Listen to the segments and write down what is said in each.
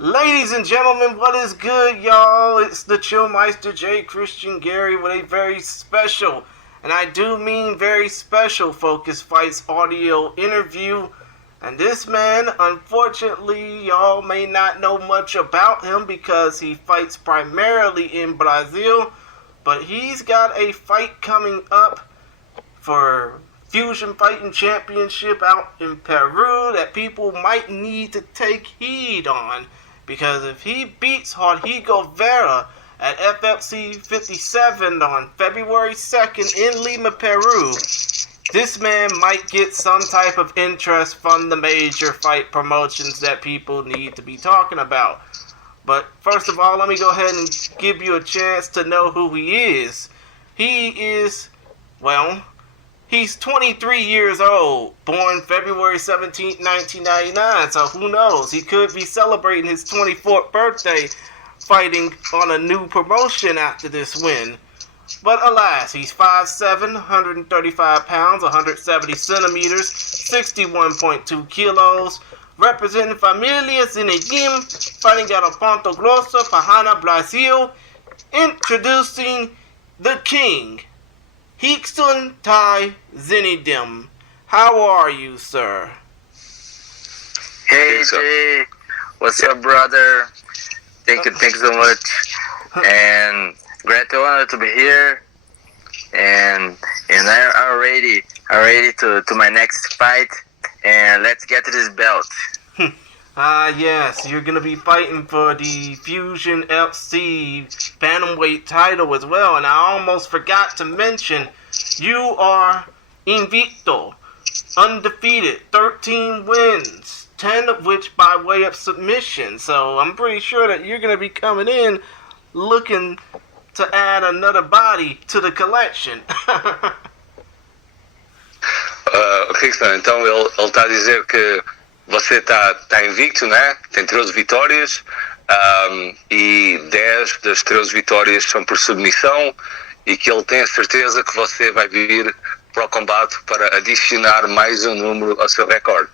Ladies and gentlemen, what is good, y'all? It's the Chillmeister J. Christian Gary with a very special, and I do mean very special, Focus Fights audio interview. And this man, unfortunately, y'all may not know much about him because he fights primarily in Brazil, but he's got a fight coming up for Fusion Fighting Championship out in Peru that people might need to take heed on. Because if he beats Rodrigo Vera at FFC 57 on February 2nd in Lima, Peru, this man might get some type of interest from the major fight promotions that people need to be talking about. But first of all, let me go ahead and give you a chance to know who he is. He's 23 years old, born February 17, 1999, so who knows? He could be celebrating his 24th birthday fighting on a new promotion after this win. But alas, he's 5'7", 135 pounds, 170 centimeters, 61.2 kilos, representing Família Zenidim, fighting out of Ponta Grossa, Paraná, Brazil, introducing the King, Rickson Thai Zenidim. How are you, sir? Hey, Jay. What's up, brother? Thank you so much. And great honor to be here. And I'm ready to my next fight. And let's get to this belt. Yes, you're going to be fighting for the Fusion FC Bantamweight Title as well. And I almost forgot to mention, you are invicto, undefeated, 13 wins, 10 of which by way of submission. So I'm pretty sure that you're going to be coming in looking to add another body to the collection. Rickson, então ele está a dizer que você está invicto, né? Tem 13 vitórias e 10 das 13 vitórias são por submissão e que ele tem a certeza que você vai vir para o combate para adicionar mais um número ao seu recorde.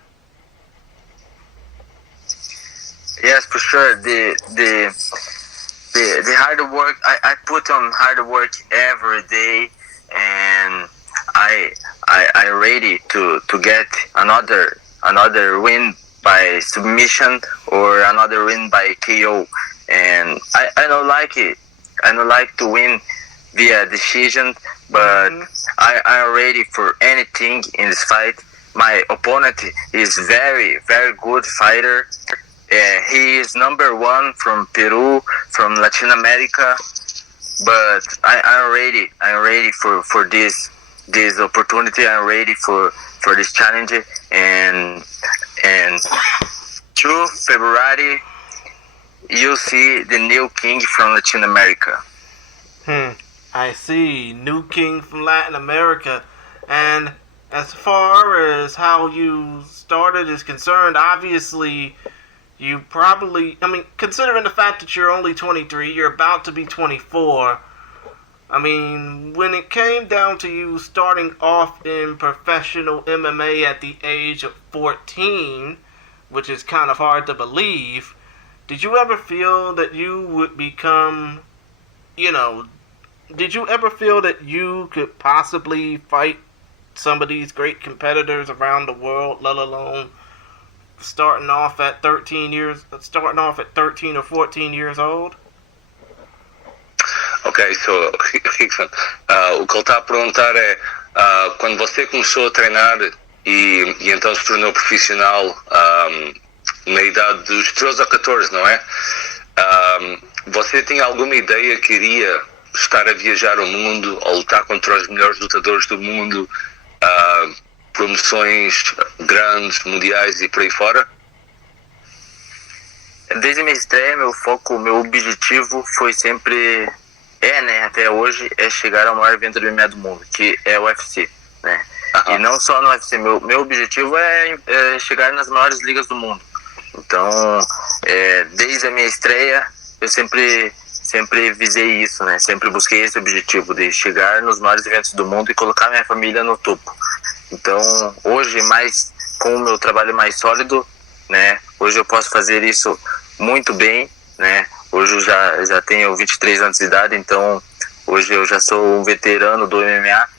Yes, for sure. The hard work, I put on hard work every day, and I ready to get another win by submission or another win by KO, and I don't like it. I don't like to win via decision, but I'm ready for anything in this fight. My opponent is very, very good fighter. He is number one from Peru, from Latin America, but I'm ready. I'm ready for this opportunity. I'm ready for this challenge, and 2 February, you'll see the new king from Latin America. I see, new king from Latin America. And as far as how you started is concerned, obviously you probably, considering the fact that you're only 23, you're about to be 24. When it came down to you starting off in professional MMA at the age of 14, which is kind of hard to believe, did you ever feel that you would become, did you ever feel that you could possibly fight some of these great competitors around the world, let alone starting off at 13 or 14 years old? Ok, so Rickson, o que ele está a perguntar é quando você começou a treinar e então se tornou profissional na idade dos 13 ou 14, não é? Você tinha alguma ideia que iria estar a viajar o mundo ou lutar contra os melhores lutadores do mundo, promoções grandes, mundiais e por aí fora? Desde minha estreia, meu foco, meu objetivo foi sempre, até hoje, é chegar ao maior evento de MMA do mundo, que é o UFC, né? E não só no UFC, meu objetivo é chegar nas maiores ligas do mundo. Então, desde a minha estreia, eu sempre visei isso, né? Sempre busquei esse objetivo de chegar nos maiores eventos do mundo e colocar minha família no topo. Então, hoje, com o meu trabalho mais sólido, né? Hoje eu posso fazer isso muito bem, né? Hoje eu já tenho 23 anos de idade, então hoje eu já sou um veterano do MMA,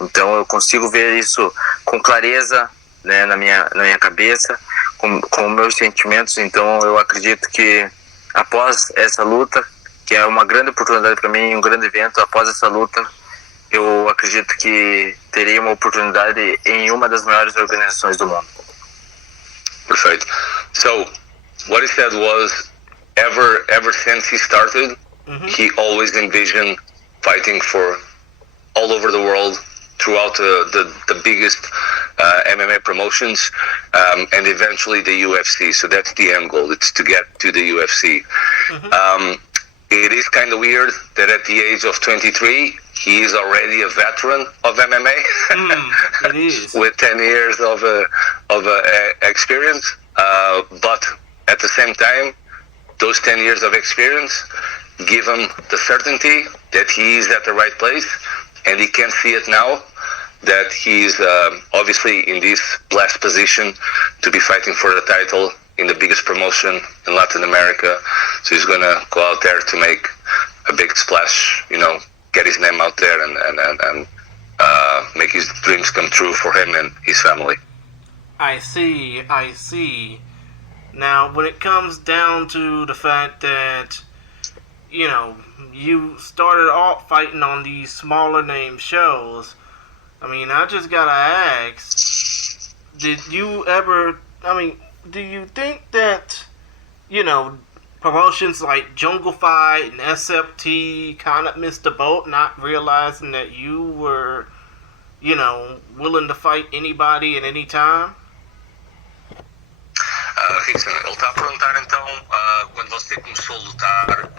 então eu consigo ver isso com clareza, né, na minha cabeça, com meus sentimentos. Então eu acredito que após essa luta, que é uma grande oportunidade para mim, um grande evento, após essa luta, eu acredito que terei uma oportunidade em uma das maiores organizações do mundo. Perfect. So, what he said was, ever since he started, he always envisioned fighting for all over the world, throughout the biggest MMA promotions, and eventually the UFC. So that's the end goal. It's to get to the UFC. It is kind of weird that at the age of 23, he is already a veteran of MMA. It is. With 10 years of experience. But at the same time, those 10 years of experience give him the certainty that he is at the right place, and he can see it now that he's obviously in this blessed position to be fighting for the title in the biggest promotion in Latin America. So he's gonna go out there to make a big splash, get his name out there and make his dreams come true for him and his family. I see. Now, when it comes down to the fact that, you started off fighting on these smaller name shows, I just gotta ask, do you think that, promotions like Jungle Fight and SFT kind of missed the boat, not realizing that you were, willing to fight anybody at any time? Rickson, ele está a perguntar então, quando você começou a lutar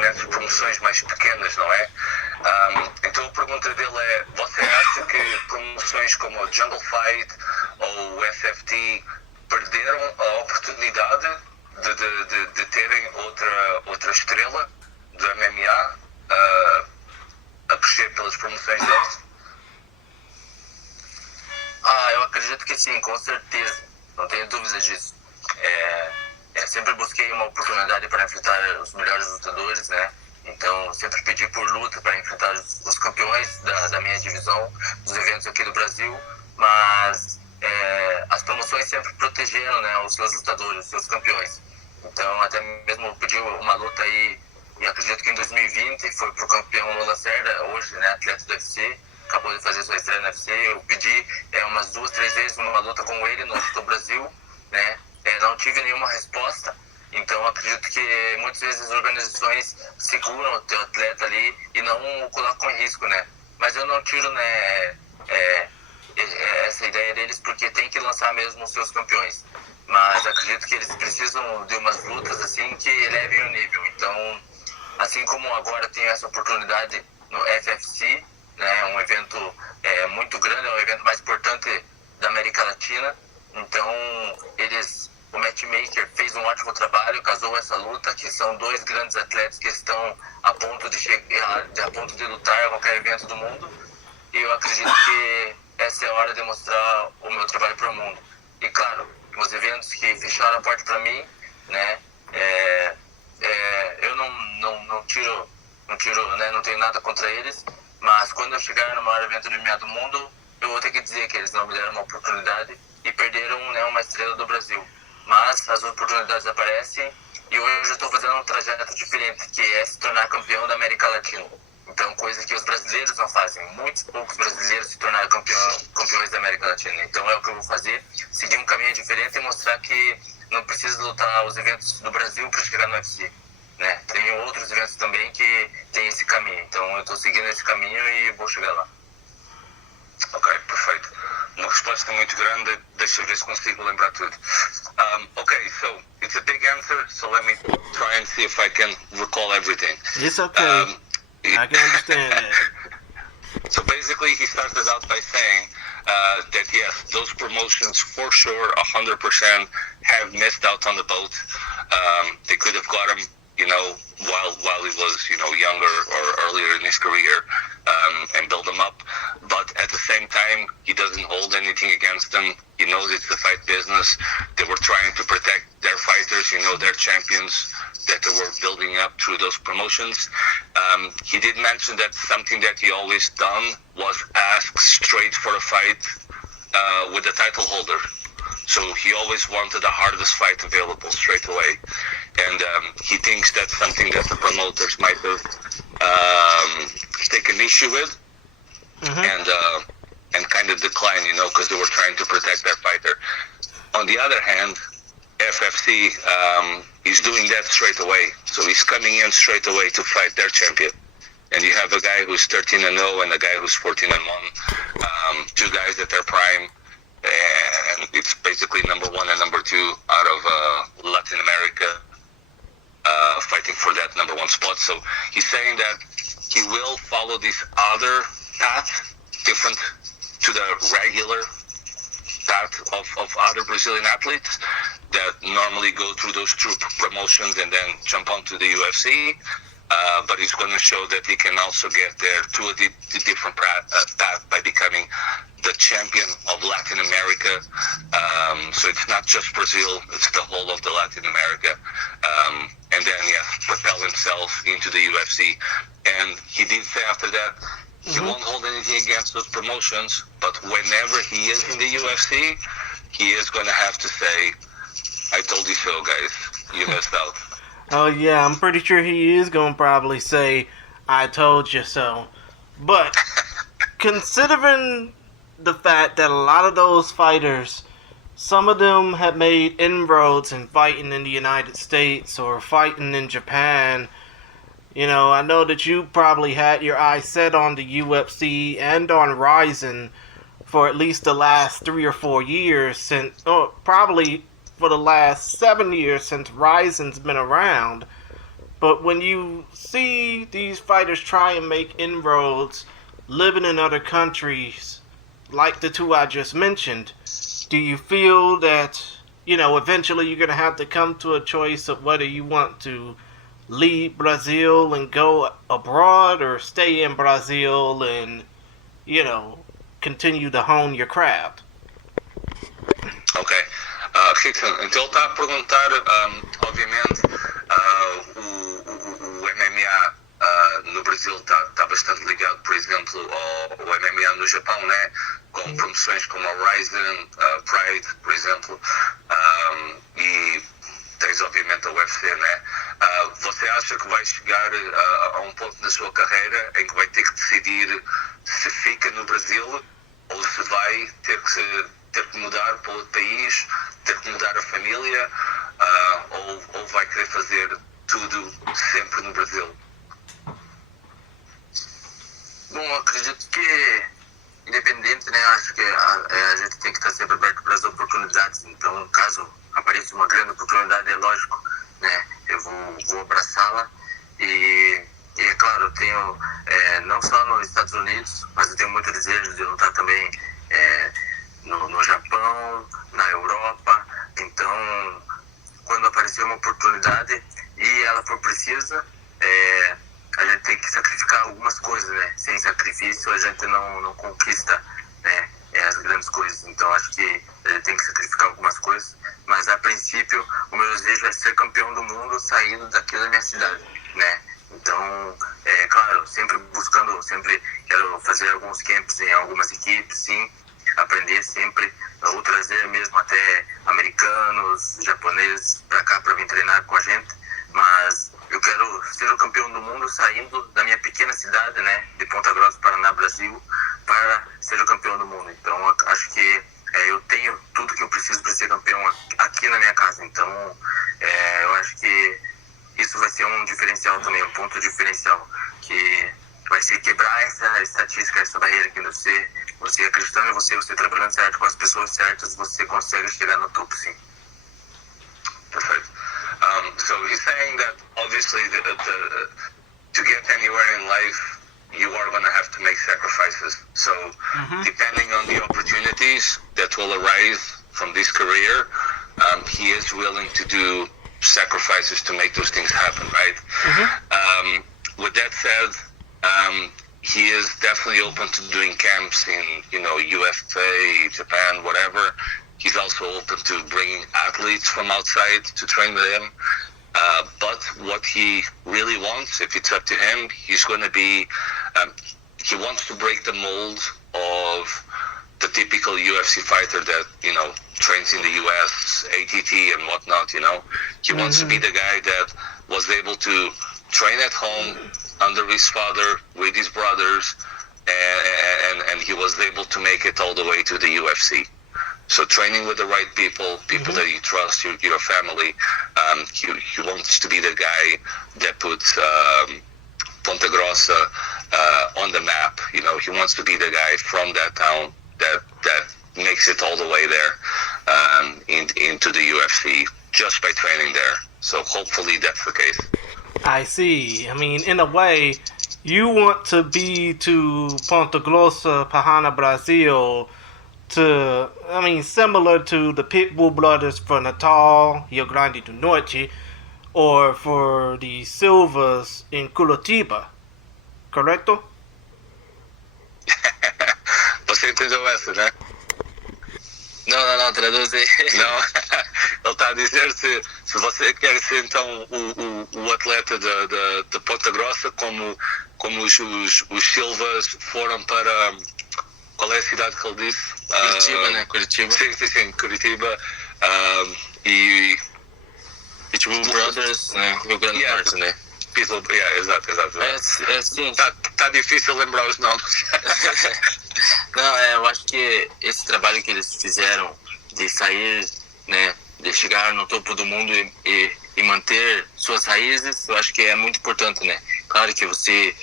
nessas promoções mais pequenas, não é? Então a pergunta dele é, você acha que promoções como o Jungle Fight ou o SFT perderam a oportunidade de terem outra estrela do MMA a puxar pelas promoções deles? Eu acredito que sim, com certeza. Não tenho dúvidas disso. Sempre busquei uma oportunidade para enfrentar os melhores lutadores, né? Então, sempre pedi por luta para enfrentar os campeões da minha divisão, dos eventos aqui do Brasil, mas as promoções sempre protegeram, né, os seus lutadores, os seus campeões. Então, até mesmo pedi uma luta aí, e acredito que em 2020 foi pro campeão Lacerda, hoje, né, atleta do UFC, acabou de fazer sua estreia no UFC. Eu pedi umas 2, 3 vezes uma luta com ele no Brasil, né? Não tive nenhuma resposta. Então acredito que muitas vezes as organizações seguram o teu atleta ali e não o colocam em risco, né? Mas eu não tiro, né, essa ideia deles, porque tem que lançar mesmo os seus campeões. Mas acredito que eles precisam de umas lutas assim que elevem o nível. Então, assim como agora tem essa oportunidade no FFC, né, um evento muito grande, é o evento mais importante da América Latina. Então, o matchmaker fez um ótimo trabalho, casou essa luta, que são 2 grandes atletas que estão a ponto de chegar, a ponto de lutar em qualquer evento do mundo. E eu acredito que essa é a hora de mostrar o meu trabalho para o mundo. E claro, os eventos que fecharam a porta para mim, né, eu não tiro, né, não tenho nada contra eles. Mas quando eu chegar no maior evento de MMA do mundo, eu vou ter que dizer que eles não me deram uma oportunidade e perderam, né, uma estrela do Brasil. Mas as oportunidades aparecem e hoje eu estou fazendo um trajeto diferente, que é se tornar campeão da América Latina. Então, coisa que os brasileiros não fazem. Muitos poucos brasileiros se tornaram campeões da América Latina. Então é o que eu vou fazer, seguir um caminho diferente e mostrar que não precisa lutar os eventos do Brasil para chegar no UFC. Né? Tem outros eventos também que tem esse caminho, então eu estou seguindo esse caminho e vou chegar lá. Ok, perfeito. Uma resposta muito grande, deixa eu ver se consigo lembrar tudo. Okay, so it's a big answer, so let me try and see if I can recall everything. It's okay. I can understand that. So basically he started out by saying that yes, those promotions for sure 100% have missed out on the boat. They could have got him while he was, younger or earlier in his career, and build them up. But at the same time, he doesn't hold anything against them. He knows it's the fight business. They were trying to protect their fighters, their champions that they were building up through those promotions. He did mention that something that he always done was ask straight for a fight with the title holder. So he always wanted the hardest fight available straight away. And he thinks that's something that the promoters might have taken issue with, and kind of decline, because they were trying to protect their fighter. On the other hand, FFC is doing that straight away. So he's coming in straight away to fight their champion. And you have a guy who's 13-0 and a guy who's 14-1. Two guys at their prime. And it's basically number one and number two out of Latin America, fighting for that number one spot. So he's saying that he will follow this other path, different to the regular path of other Brazilian athletes that normally go through those two promotions and then jump onto the UFC. But he's going to show that he can also get there to a different path by becoming the champion of Latin America. So it's not just Brazil, it's the whole of the Latin America. And then, propel himself into the UFC. And he did say after that, he won't hold anything against those promotions, but whenever he is in the UFC, he is going to have to say, I told you so, guys. You missed out. Oh, yeah, I'm pretty sure he is going to probably say, I told you so. But considering the fact that a lot of those fighters, some of them have made inroads in fighting in the United States or fighting in Japan, I know that you probably had your eyes set on the UFC and on Rickson for at least the last 3 or 4 years, probably for the last 7 years since Rickson's been around. But when you see these fighters try and make inroads living in other countries, like the two I just mentioned, do you feel that, eventually you're going to have to come to a choice of whether you want to leave Brazil and go abroad or stay in Brazil and, continue to hone your craft? Ok. Rickson, então ele está a perguntar, obviamente, o MMA no Brasil está bastante ligado, por exemplo, ao MMA no Japão, né? Com promoções como a Rickson, Pride, por exemplo, e tens obviamente a UFC, né? Você acha que vai chegar a um ponto na sua carreira em que vai ter que decidir se fica no Brasil ou se vai ter que mudar para outro país, ter que mudar a família, ou vai querer fazer tudo sempre no Brasil? Bom, acredito que, independente, né, acho que a gente tem que estar sempre aberto para as oportunidades. Então, caso apareça uma grande oportunidade, é lógico, né, eu vou abraçá-la. E é claro, eu tenho, não só nos Estados Unidos, mas eu tenho muito desejo de lutar também no Japão, na Europa. Então, quando aparecer uma oportunidade e ela for precisa, a gente tem que sacrificar algumas coisas, né? Sem sacrifício a gente não conquista, né, as grandes coisas. Então acho que a gente tem que sacrificar algumas coisas, mas a princípio o meu desejo é ser campeão do mundo saindo daqui da minha cidade, né? Então, claro, sempre quero fazer alguns camps em algumas equipes, sim, aprender sempre, ou trazer mesmo até americanos, japoneses para cá para vir treinar com a gente, mas eu quero ser o campeão do mundo saindo da minha pequena cidade, né, de Ponta Grossa, Paraná, Brasil, para ser o campeão do mundo. Então, acho que eu tenho tudo que eu preciso para ser campeão aqui na minha casa. Então, eu acho que isso vai ser um diferencial também, um ponto diferencial, que vai ser quebrar essa estatística, essa barreira que você acreditando em você trabalhando certo com as pessoas certas, você consegue chegar no topo, sim. Perfect. So he's saying that obviously to get anywhere in life, you are going to have to make sacrifices. So depending on the opportunities that will arise from this career, he is willing to do sacrifices to make those things happen, right? With that said, he is definitely open to doing camps in, USA, Japan, whatever. He's also open to bringing athletes from outside to train with him. But what he really wants, if it's up to him, he's going to be, he wants to break the mold of the typical UFC fighter that, trains in the US, ATT and whatnot, He wants to be the guy that was able to train at home under his father, with his brothers, and he was able to make it all the way to the UFC. So training with the right people that you trust, your family, he wants to be the guy that puts Ponta Grossa on the map. He wants to be the guy from that town that makes it all the way there into the UFC just by training there. So hopefully that's the case. I see. I mean, in a way, you want to be to Ponta Grossa, Pahana, Brazil, similar to the Pitbull brothers for Natal, Rio Grande do Norte, or for the Silvas in Curitiba. Correcto? Você entendeu essa, né? Não, traduz aí. Não, ele está a dizer se você quer ser então o atleta da Ponta Grossa como os Silvas foram para... Qual é a cidade que ele disse? Curitiba, né? Curitiba. Sim, Curitiba. E Pitbull Brothers, né? Rio Grande do Norte, né? Exato. É sim. Tá difícil lembrar os nomes. Não, eu acho que esse trabalho que eles fizeram de sair, né, de chegar no topo do mundo e manter suas raízes, eu acho que é muito importante, né? Claro que você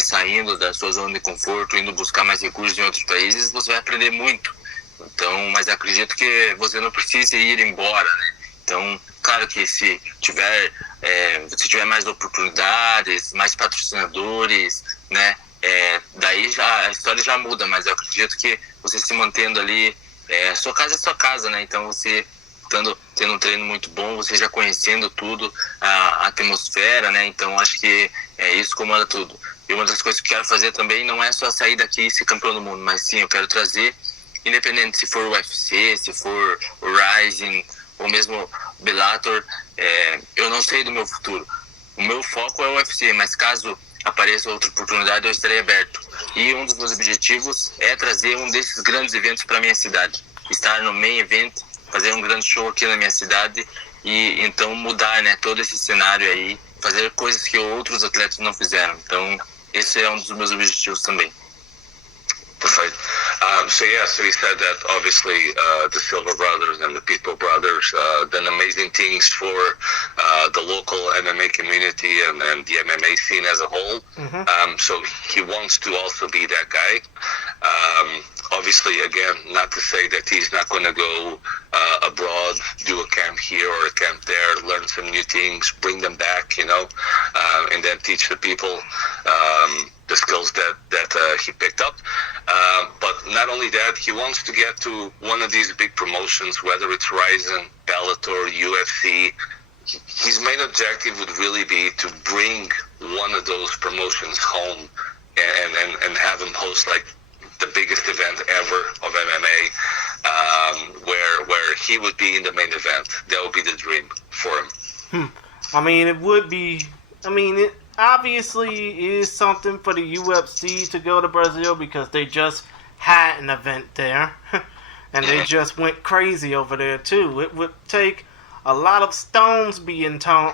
saindo da sua zona de conforto, indo buscar mais recursos em outros países, você vai aprender muito. Então, mas acredito que você não precisa ir embora, né? Então, claro que se tiver mais oportunidades, mais patrocinadores, né? Daí a história já muda, mas eu acredito que você se mantendo ali, sua casa é sua casa, né? Então você tendo um treino muito bom, você já conhecendo tudo, a atmosfera, né? Então acho que isso comanda tudo. E uma das coisas que eu quero fazer também não é só sair daqui e ser campeão do mundo, mas sim, eu quero trazer, independente se for o UFC, se for o Rising, ou mesmo Bellator, eu não sei do meu futuro. O meu foco é o UFC, mas caso apareça outra oportunidade, eu estarei aberto. E um dos meus objetivos é trazer um desses grandes eventos para minha cidade. Estar no main event, fazer um grande show aqui na minha cidade e então mudar, né, todo esse cenário aí, fazer coisas que outros atletas não fizeram. Então, esse é um dos meus objetivos também. Perfect. So he said that obviously the Silva brothers and the Pitbull brothers done amazing things for the local MMA community and the MMA scene as a whole. So he wants to also be that guy. Obviously, again, not to say that he's not going to go abroad, do a camp here or a camp there, learn some new things, bring them back, and then teach the people the skills that he picked up. But not only that, he wants to get to one of these big promotions, whether it's Ryzen, Bellator, UFC. His main objective would really be to bring one of those promotions home and have him host like the biggest event ever of MMA, where he would be in the main event. That would be the dream for him. I mean, it would be. I mean, it obviously is something for the UFC to go to Brazil because they just had an event there, and they just went crazy over there too. It would take a lot of stones being turned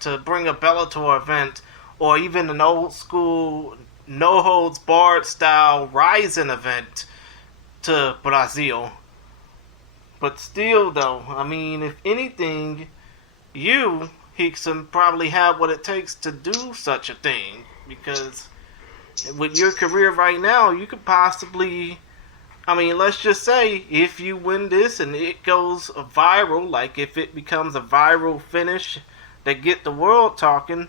to bring a Bellator event, or even an old school no holds barred style Rising event to Brazil. But still, though, I mean, if anything, you, Rickson, probably have what it takes to do such a thing, because with your career right now, you could possibly, I mean, let's just say if you win this and it goes viral, like if it becomes a viral finish that get the world talking,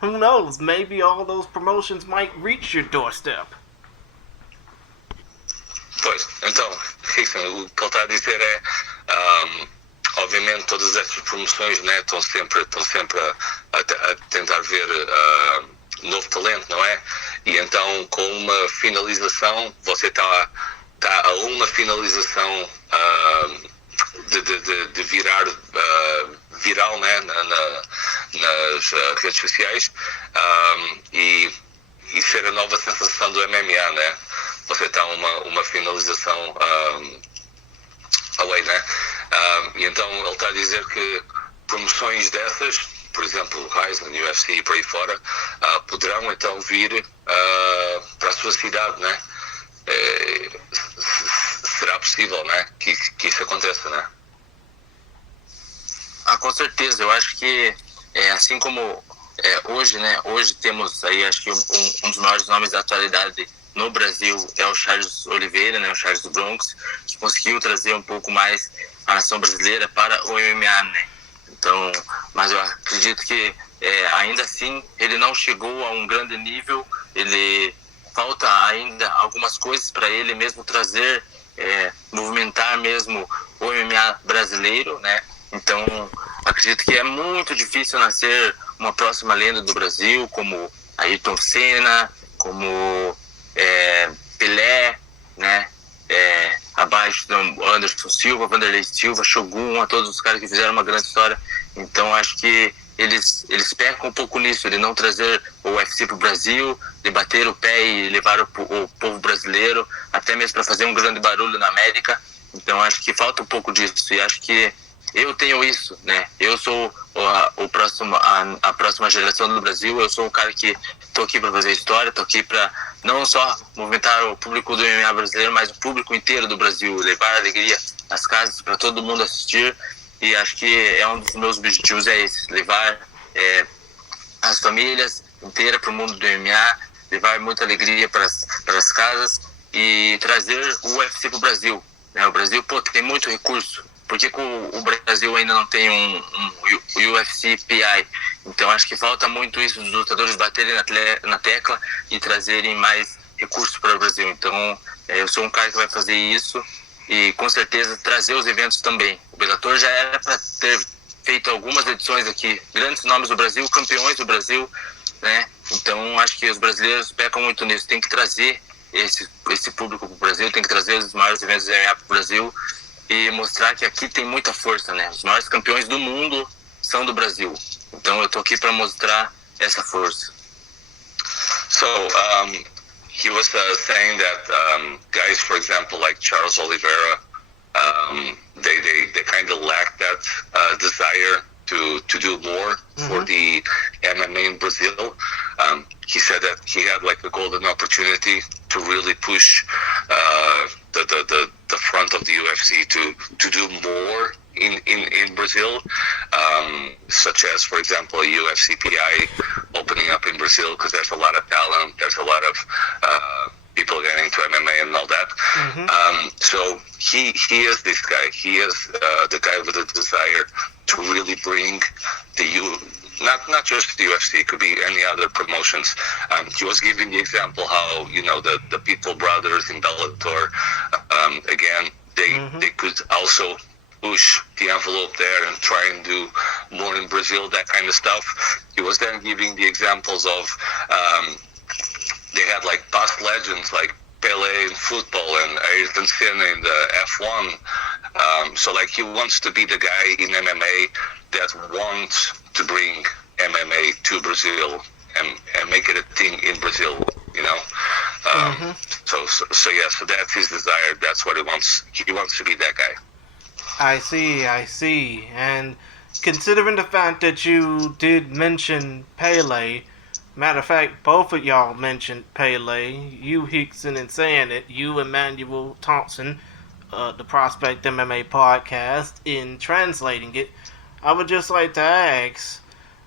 who knows, maybe all those promotions might reach your doorstep. Pois, então, Rickson, o que ele está a dizer é, obviamente todas estas promoções, né, estão sempre a tentar ver novo talento, não é? E então com uma finalização, você está a uma finalização de virar viral, né, nas redes sociais, e ser a nova sensação do MMA, né? Você está uma finalização away, né? E então ele está a dizer que promoções dessas, por exemplo, Ryzen, UFC e por aí fora, poderão então vir para a sua cidade, né? Será possível, né, que isso aconteça, né? Com certeza. Eu acho que assim como hoje, né? Hoje temos aí, acho que um dos maiores nomes da atualidade no Brasil é o Charles Oliveira, né? O Charles do Bronx, que conseguiu trazer um pouco mais a nação brasileira para o MMA, né? Então, mas eu acredito que ainda assim ele não chegou a um grande nível. Ele falta ainda algumas coisas para ele mesmo trazer, movimentar mesmo o MMA brasileiro, né? Então, acredito que é muito difícil nascer uma próxima lenda do Brasil, como Ayrton Senna, como Pelé, né? Abaixo do Anderson Silva, Vanderlei Silva, Shogun, a todos os caras que fizeram uma grande história. Então, acho que eles pecam um pouco nisso, de não trazer o UFC para o Brasil, de bater o pé e levar o povo brasileiro, até mesmo para fazer um grande barulho na América. Então, acho que falta um pouco disso, e acho que eu tenho isso, né? Eu sou a próxima geração do Brasil. Eu sou um cara que tô aqui para fazer história, tô aqui para não só movimentar o público do MMA brasileiro, mas o público inteiro do Brasil, levar alegria às casas para todo mundo assistir. E acho que um dos meus objetivos é esse, levar as famílias inteiras para o mundo do MMA, levar muita alegria para as casas e trazer o UFC para o Brasil, né? O Brasil, tem muito recurso. Por que o Brasil ainda não tem um UFC PI? Então acho que falta muito isso, dos lutadores baterem na tecla e trazerem mais recursos para o Brasil. Então eu sou um cara que vai fazer isso e com certeza trazer os eventos também. O Bellator já era para ter feito algumas edições aqui, grandes nomes do Brasil, campeões do Brasil, né? Então acho que os brasileiros pecam muito nisso. Tem que trazer esse público para o Brasil, tem que trazer os maiores eventos de MMA para o Brasil e mostrar que aqui tem muita força, né? Os maiores campeões do mundo são do Brasil. Então eu tô aqui para mostrar essa força. So, he was saying that guys, for example, like Charles Oliveira, they kind of lack that desire to do more for the MMA in Brazil. He said that he had like a golden opportunity to really push the front of the UFC to do more in Brazil, such as, for example, a UFC PI opening up in Brazil, because there's a lot of talent, there's a lot of people getting into MMA and all that. So he is this guy. He is the guy with the desire to really bring not just the UFC, it could be any other promotions. He was giving the example how, the People Brothers in Bellator, again, they could also push the envelope there and try and do more in Brazil, that kind of stuff. He was then giving the examples of they had like past legends like Pele in football and Ayrton Senna in the F1. So like he wants to be the guy in MMA that wants to bring MMA to Brazil and make it a thing in Brazil, So yeah, so that's his desire. That's what he wants. He wants to be that guy. I see. And considering the fact that you did mention Pele, matter of fact, both of y'all mentioned Pele, you Rickson and saying it, you Emanuel Thompson, the Prospect MMA Podcast, in translating it, I would just like to ask,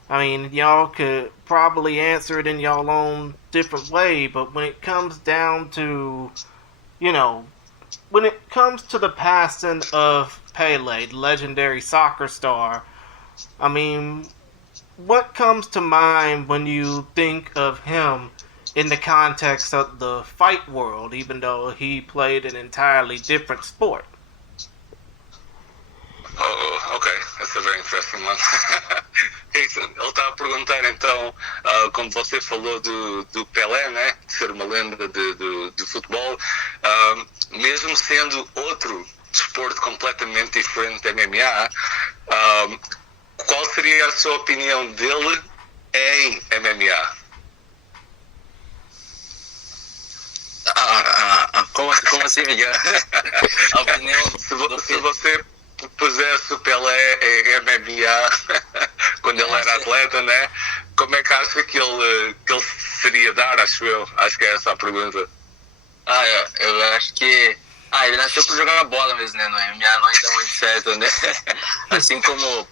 I mean, y'all could probably answer it in y'all own different way, but when it comes down to, when it comes to the passing of Pele, the legendary soccer star, I mean, what comes to mind when you think of him in the context of the fight world, even though he played an entirely different sport? Oh, okay. como você falou do Pelé, né, de ser uma lenda do futebol, mesmo sendo outro desporto completamente diferente da MMA, qual seria a sua opinião dele em MMA? Como assim, Miguel? A opinião se você pusesse o Pelé em MMA quando ele era atleta, né? Como é que acha que ele seria dar, acho eu? Acho que é essa a pergunta. Eu acho que... ele nasceu pra jogar bola mesmo, né? No MMA não ainda muito certo, né? Assim como,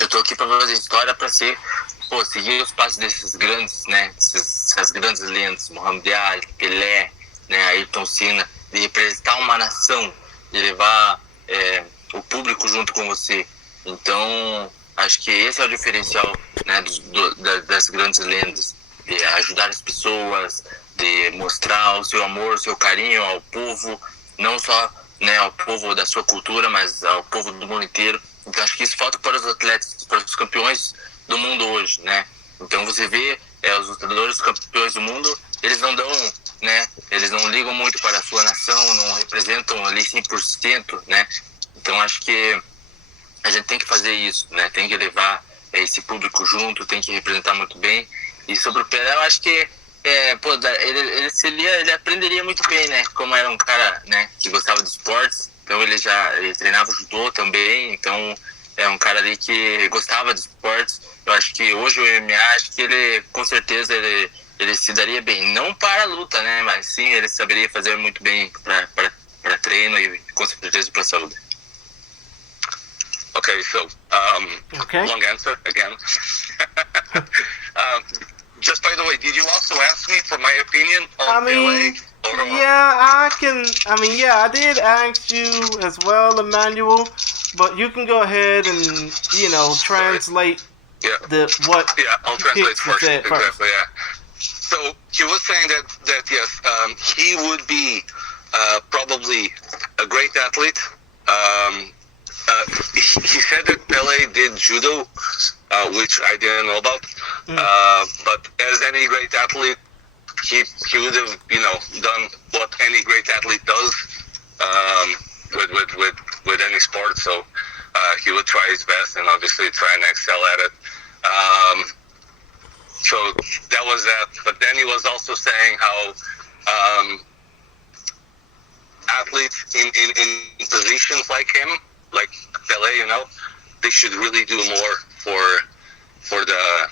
eu tô aqui pra fazer história pra seguir os passos desses grandes, né? Essas grandes lendas, Muhammad Ali, Pelé, né? Ayrton Senna, de representar uma nação, de levar o público junto com você. Então, acho que esse é o diferencial, né, das grandes lendas, de ajudar as pessoas, de mostrar o seu amor, o seu carinho ao povo, não só, né, ao povo da sua cultura, mas ao povo do mundo inteiro. Então, acho que isso falta para os atletas, para os campeões do mundo hoje, né? Então, você vê os lutadores, os campeões do mundo, eles não dão, né? Eles não ligam muito para a sua nação, não representam ali 100%, né? Então, acho que a gente tem que fazer isso, né? Tem que levar esse público junto, tem que representar muito bem. E sobre o Pelé, eu acho que ele aprenderia muito bem, né? Como era um cara, né, que gostava de esportes, então ele treinava judô também, então é um cara ali que gostava de esportes. Eu acho que hoje o MMA, acho que ele, com certeza, ele se daria bem, não para a luta, né, mas sim, ele saberia fazer muito bem para treino e com certeza para a saúde. Okay, so long answer again. Just by the way, did you also ask me for my opinion on Pelé? I did ask you as well, Emanuel, but you can go ahead and, translate what. Yeah, I'll translate first. Exactly, first. Yeah. So he was saying that yes, he would be probably a great athlete. He said that Pelé did judo, which I didn't know about. But as any great athlete, he would have done what any great athlete does with any sport. So he would try his best and obviously try and excel at it. So that was that. But then he was also saying how athletes in positions like him, like Pelé, they should really do more for the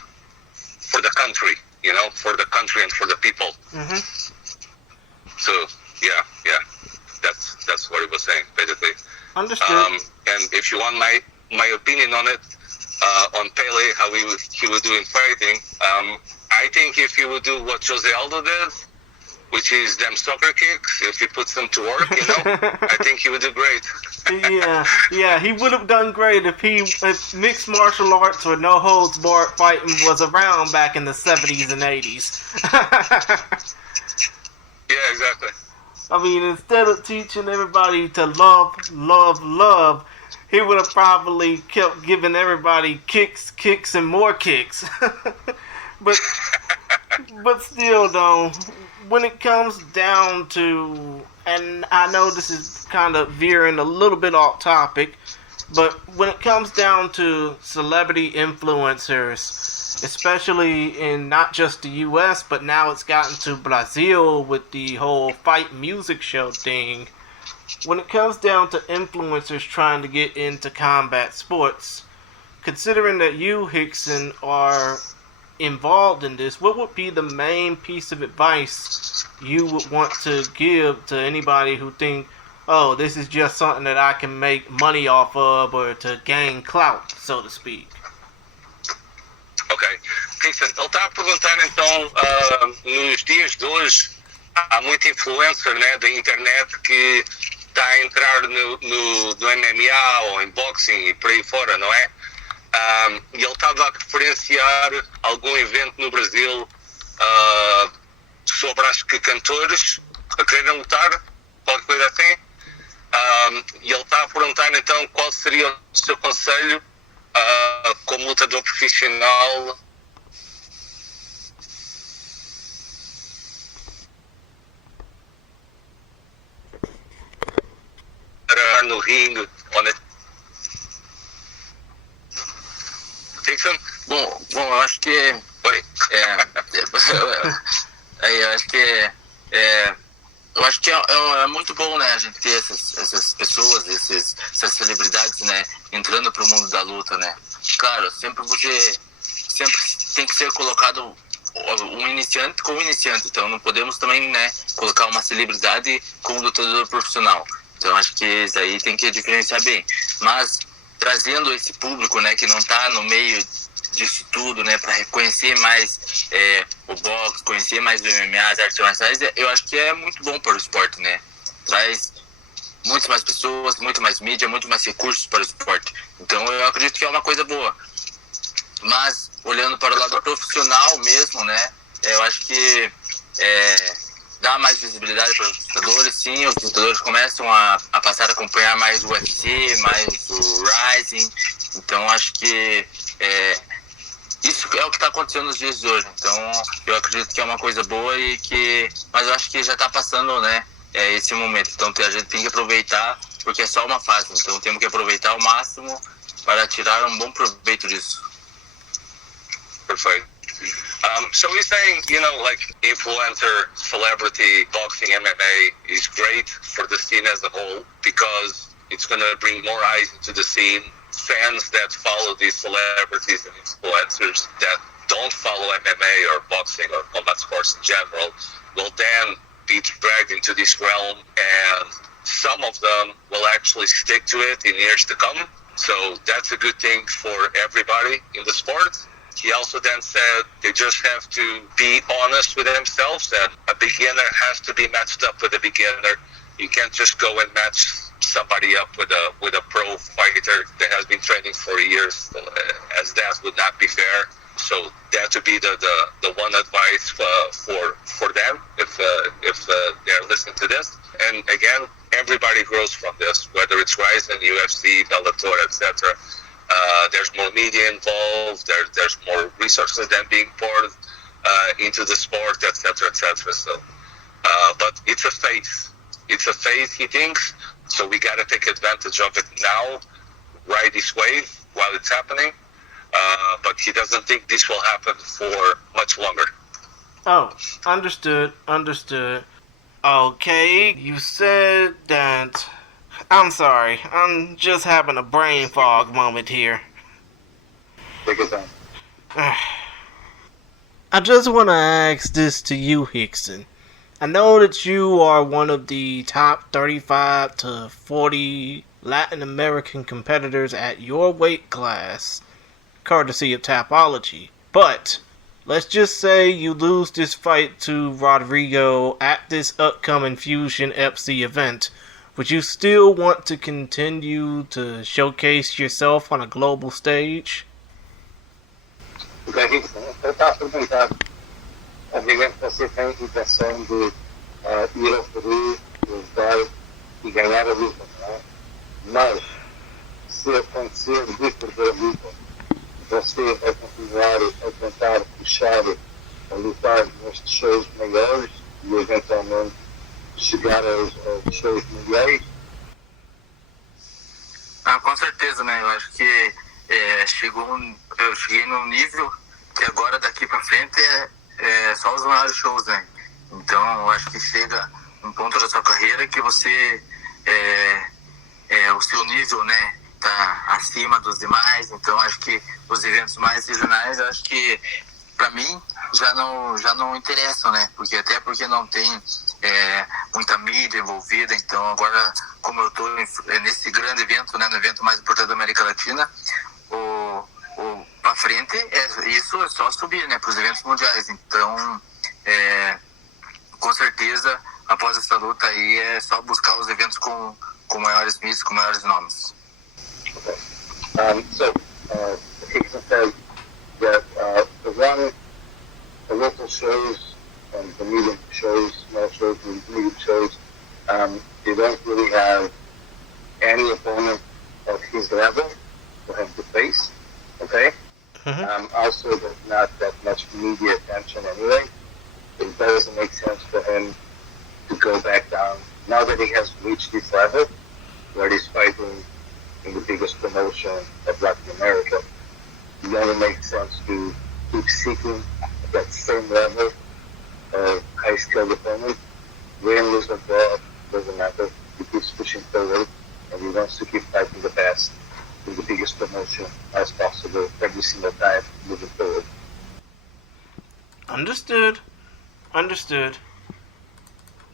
country, for the country and for the people. Mm-hmm. So yeah, that's what he was saying basically. Understood. And if you want my opinion on it, on Pelé, how he would do in fighting, I think if he would do what Jose Aldo did, which is them soccer kicks, if he puts them to work, I think he would do great. Yeah, he would have done great if mixed martial arts or no holds barred fighting was around back in the 70s and 80s. Yeah, exactly. I mean, instead of teaching everybody to love, he would have probably kept giving everybody kicks, and more kicks. But still, though, when it comes down to, and I know this is kind of veering a little bit off topic, but when it comes down to celebrity influencers, especially in not just the U.S., but now it's gotten to Brazil with the whole fight music show thing. When it comes down to influencers trying to get into combat sports, considering that you, Rickson, are involved in this, what would be the main piece of advice you would want to give to anybody who think, oh, this is just something that I can make money off of, or to gain clout, so to speak? Ok. Rickson, ele está a perguntar então, nos dias de hoje, há muita influencer, né, da internet que está a entrar no MMA ou em boxing e por aí fora, não é? E ele estava a referenciar algum evento no Brasil sobre, acho que, cantores a quererem lutar, qualquer coisa assim. E ele está a perguntar então qual seria o seu conselho como lutador profissional, no ringue, Rickson? Bom, eu acho que Oi. Eu acho que é muito bom, né, a gente ter essas pessoas, essas celebridades, né, entrando pro mundo da luta, né. Claro, sempre tem que ser colocado um iniciante como iniciante, então não podemos também, né, colocar uma celebridade como lutador profissional. Então acho que isso aí tem que diferenciar bem. Mas trazendo esse público, né, que não tá no meio disso tudo, né, para reconhecer mais o boxe, conhecer mais o MMA, as artes marciais, eu acho que é muito bom para o esporte, né? Traz muito mais pessoas, muito mais mídia, muito mais recursos para o esporte. Então eu acredito que é uma coisa boa. Mas olhando para o lado profissional mesmo, né, eu acho que dá mais visibilidade para os lutadores, sim, os lutadores começam a passar a acompanhar mais o UFC, mais o Rising. Então acho que isso é o que está acontecendo nos dias de hoje. Então eu acredito que é uma coisa boa mas eu acho que já está passando, né, esse momento. Então a gente tem que aproveitar, porque é só uma fase. Então temos que aproveitar ao máximo para tirar um bom proveito disso. Perfect. So he's saying, like influencer, celebrity, boxing, MMA is great for the scene as a whole because it's going to bring more eyes into the scene. Fans that follow these celebrities and influencers that don't follow MMA or boxing or combat sports in general will then be dragged into this realm, and some of them will actually stick to it in years to come. So that's a good thing for everybody in the sport. He also then said they just have to be honest with themselves, and a beginner has to be matched up with a beginner. You can't just go and match somebody up with a pro fighter that has been training for years, as that would not be fair. So that would be the one advice for them if they're listening to this. And again, everybody grows from this, whether it's Ryzen, UFC, Bellator, etc. There's more media involved. There's more resources than being poured into the sport, etc., etc. So, but it's a phase. It's a phase, he thinks. So we got to take advantage of it now, ride this wave while it's happening. But he doesn't think this will happen for much longer. Oh, understood. Okay, you said that... I'm sorry, I'm just having a brain fog moment here. Take your time. I just want to ask this to you, Rickson. I know that you are one of the top 35 to 40 Latin American competitors at your weight class, courtesy of Tapology. But let's just say you lose this fight to Rodrigo at this upcoming Fusion FC event. Would you still want to continue to showcase yourself on a global stage? Porque a gente está perguntando, digamos que você tem a intenção de ir ao Peru, lutar e ganhar a luta, não é? Mas, se acontecer de perder a luta, você vai continuar a tentar puxar, a lutar nestes shows maiores e eventualmente chegar aos shows mundiais? Com certeza, né? Eu acho que eu cheguei num nível que agora daqui pra frente é só os maiores shows, né? Então eu acho que chega um ponto da sua carreira que você o seu nível, né, tá acima dos demais. Então acho que os eventos mais regionais, eu acho que pra mim já não interessam, né? Porque não tem muita mídia envolvida. Então agora, como eu tô nesse grande evento, né, no evento mais importante da América Latina, pra frente isso é só subir, né, pros eventos mundiais. Então com certeza após essa luta aí é só buscar os eventos com maiores mídias, com maiores nomes. Okay. So Rickson says that the local shows and the medium shows, small shows and medium shows, they don't really have any opponent of his level to have to face. Okay? Also, there's not that much media attention anyway. It doesn't make sense for him to go back down. Now that he has reached this level, where he's fighting in the biggest promotion of Latin America, it only makes sense to keep seeking that same level of high-skilled opponent. Win, lose, or draw, doesn't matter. He keeps pushing forward, and he wants to keep fighting the best in the biggest promotion as possible every single time moving forward. Understood.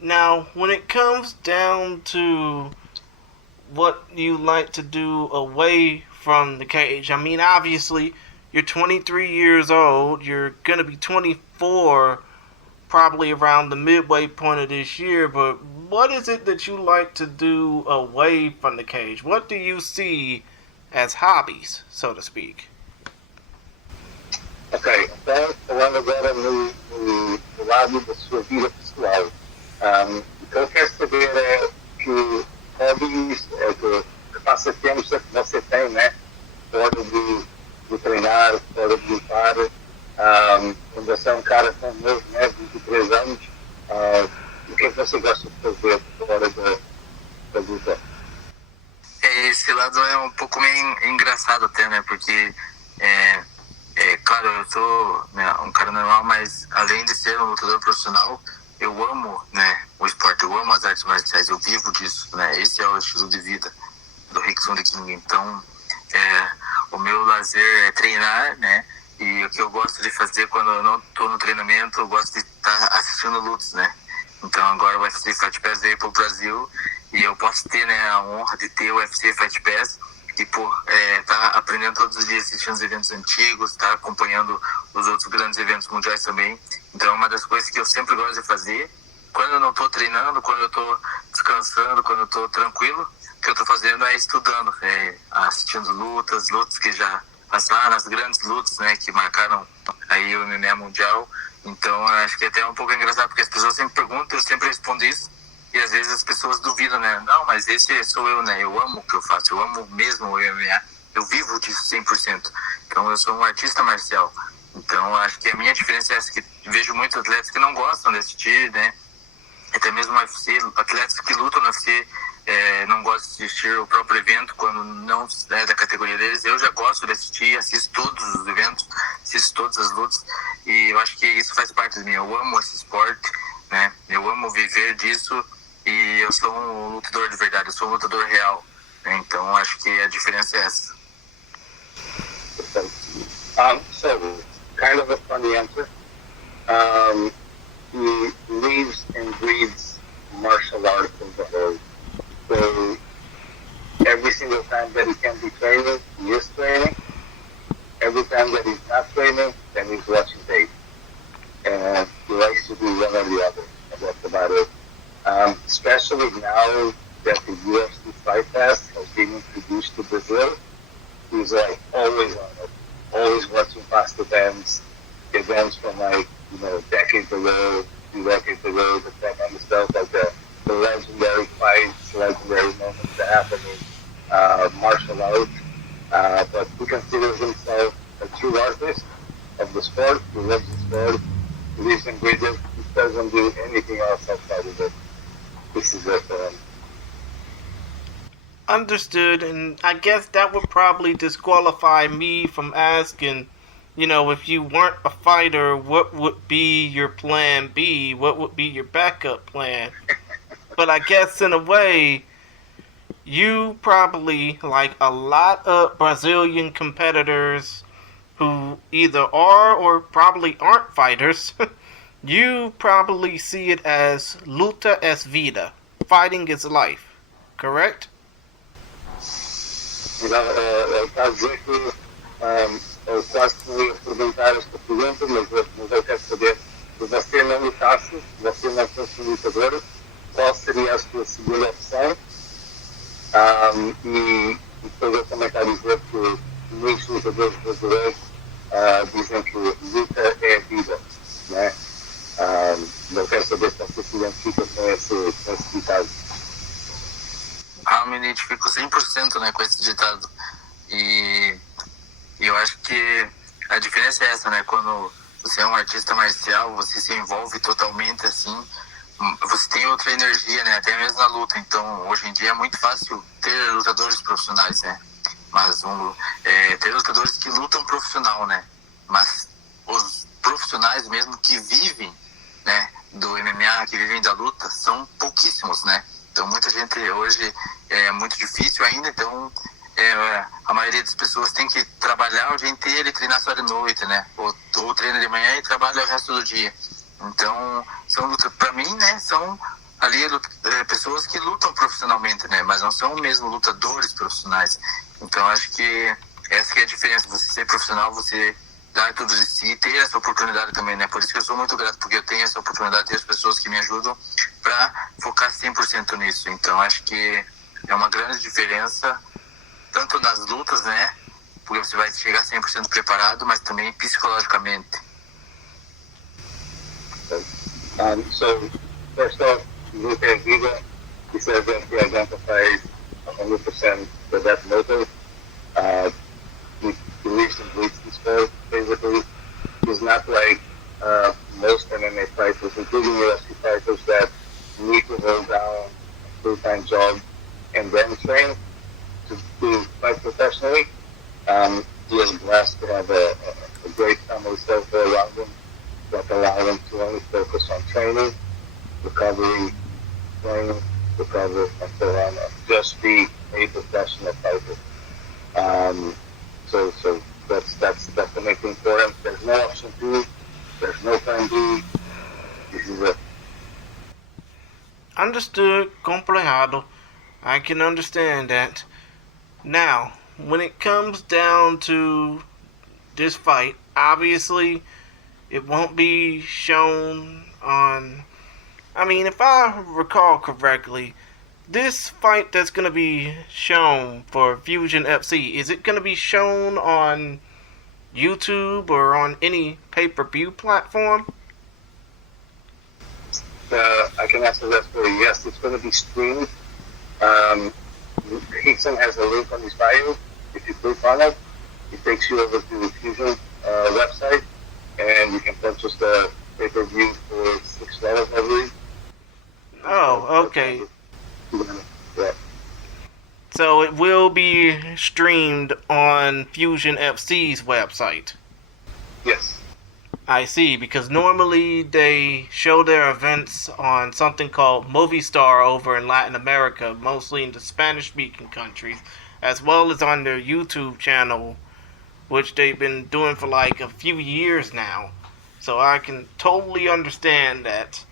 Now, when it comes down to what you like to do away from the cage, I mean, obviously, you're 23 years old. You're going to be 24 probably around the midway point of this year, but what is it that you like to do away from the cage? What do you see as hobbies, so to speak? Ok, então, falando agora no lado da sua vida pessoal, o que eu quero saber é que hobbies, que passatempos é que você tem, né? Fora de treinar, fora de lutar. Quando você é um cara tão novo, né? 23 anos, o que você gosta de fazer fora da luta? Esse lado é um pouco meio engraçado até, né? Porque, claro, eu sou, né, um cara normal, mas além de ser um lutador profissional, eu amo, né, o esporte, eu amo as artes marciais, eu vivo disso, né? Esse é o estilo de vida do Rickson Thai. Então, o meu lazer é treinar, né? E o que eu gosto de fazer quando eu não estou no treinamento, eu gosto de estar assistindo lutas, né? Então agora o UFC Fight Pass veio para o Brasil e eu posso ter, né, a honra de ter o UFC Fight Pass e tá aprendendo todos os dias, assistindo os eventos antigos, tá acompanhando os outros grandes eventos mundiais também. Então é uma das coisas que eu sempre gosto de fazer. Quando eu não estou treinando, quando eu estou descansando, quando eu estou tranquilo, o que eu estou fazendo é estudando, assistindo lutas que já passaram, as grandes lutas, né, que marcaram aí o MMA mundial. Então acho que é até um pouco engraçado, porque as pessoas sempre perguntam, eu sempre respondo isso, e às vezes as pessoas duvidam, né? Não, mas esse sou eu, né? Eu amo o que eu faço, eu amo mesmo o MMA, eu vivo disso 100%. Então eu sou um artista marcial. Então acho que a minha diferença é essa, que vejo muitos atletas que não gostam de assistir, né? Até mesmo no UFC, atletas que lutam no UFC não gostam de assistir o próprio evento quando não é da categoria deles. Eu já gosto de assistir, assisto todos os eventos, assisto todas as lutas, e eu acho que isso faz parte de mim. Eu amo esse esporte, né? Eu amo viver disso, e eu sou um lutador de verdade, eu sou um lutador real, né? Então acho que a diferença é essa. So, kind of a funny answer. He lives and breathes martial arts in the whole. So every single time that he can be training, he is training. Every time that he's not training, then he's watching tape. And he likes to do one or the other. And that's about it. Especially now that the UFC Fight Pass has been introduced to Brazil, he's like always on it. Always watching past events from like, decades ago, 2 decades ago, that kind of stuff, like the legendary fights, legendary moments that happen in martial arts. But he considers himself a true artist of the sport. He loves the sport. He lives and breathes it. He doesn't do anything else outside of it. This is it for him. Understood, and I guess that would probably disqualify me from asking, if you weren't a fighter, what would be your plan B? What would be your backup plan? But I guess in a way, you probably, like a lot of Brazilian competitors who either are or probably aren't fighters, you probably see it as luta es vida. Fighting is life. Correct? Está a dizer que eu quase que não ia perguntar esta pergunta, mas eu quero saber, se você não lutasse, você não fosse um lutador, qual seria a sua segunda opção? E depois eu também quero dizer que muitos lutadores brasileiros dizem que luta é vida, né? Eu quero saber se você se identifica com esse ditado. Eu me identifico 100%, né, com esse ditado. E eu acho que A diferença é essa, né? Quando você é um artista marcial, você se envolve totalmente, assim, você tem outra energia, né? Até mesmo na luta. Então, hoje em dia é muito fácil ter lutadores profissionais, né? Mas ter lutadores que lutam profissional, né? Mas os profissionais mesmo que vivem, né, do MMA, que vivem da luta, são pouquíssimos, né? Então, muita gente hoje é muito difícil ainda, então a maioria das pessoas tem que trabalhar o dia inteiro e treinar só de noite, né? Ou treina de manhã e trabalha o resto do dia. Então, para mim, né, são ali pessoas que lutam profissionalmente, né? Mas não são mesmo lutadores profissionais. Então, acho que essa que é a diferença. Você ser profissional, você dar tudo de si e ter essa oportunidade também, né? Por isso que eu sou muito grato, porque eu tenho essa oportunidade, ter as pessoas que me ajudam para focar 100% nisso. Então, acho que é uma grande diferença, tanto nas lutas, né? Porque você vai chegar 100% preparado, mas também psicologicamente. So, first off, Luca Viva, he says that he identifies 100% for that motive. He believes in bleeds the sport, basically. He's not like most MMA fighters, including UFC fighters, that need to hold down a full-time job and then train to fight professionally. He is blessed to have a great family circle around him that allow him to only focus on training, recovery, training, recovery, and so on, and just be a professional fighter. So that's the main thing for him. There's no option B, there's no plan B. This is it. Understood, comprehado. I can understand that. Now, when it comes down to this fight, obviously it won't be shown on... I mean, if I recall correctly, this fight that's going to be shown for Fusion FC, is it going to be shown on YouTube or on any pay-per-view platform? I can answer that for you. Yes, it's going to be streamed. Rickson has a link on his bio. If you click on it, it takes you over to the Fusion website, and you can purchase the pay-per-view for $6, I believe. Oh, okay. Yeah. So it will be streamed on Fusion FC's website. Yes. I see, because normally they show their events on something called Movistar over in Latin America, mostly in the Spanish-speaking countries, as well as on their YouTube channel, which they've been doing for like a few years now. So I can totally understand that.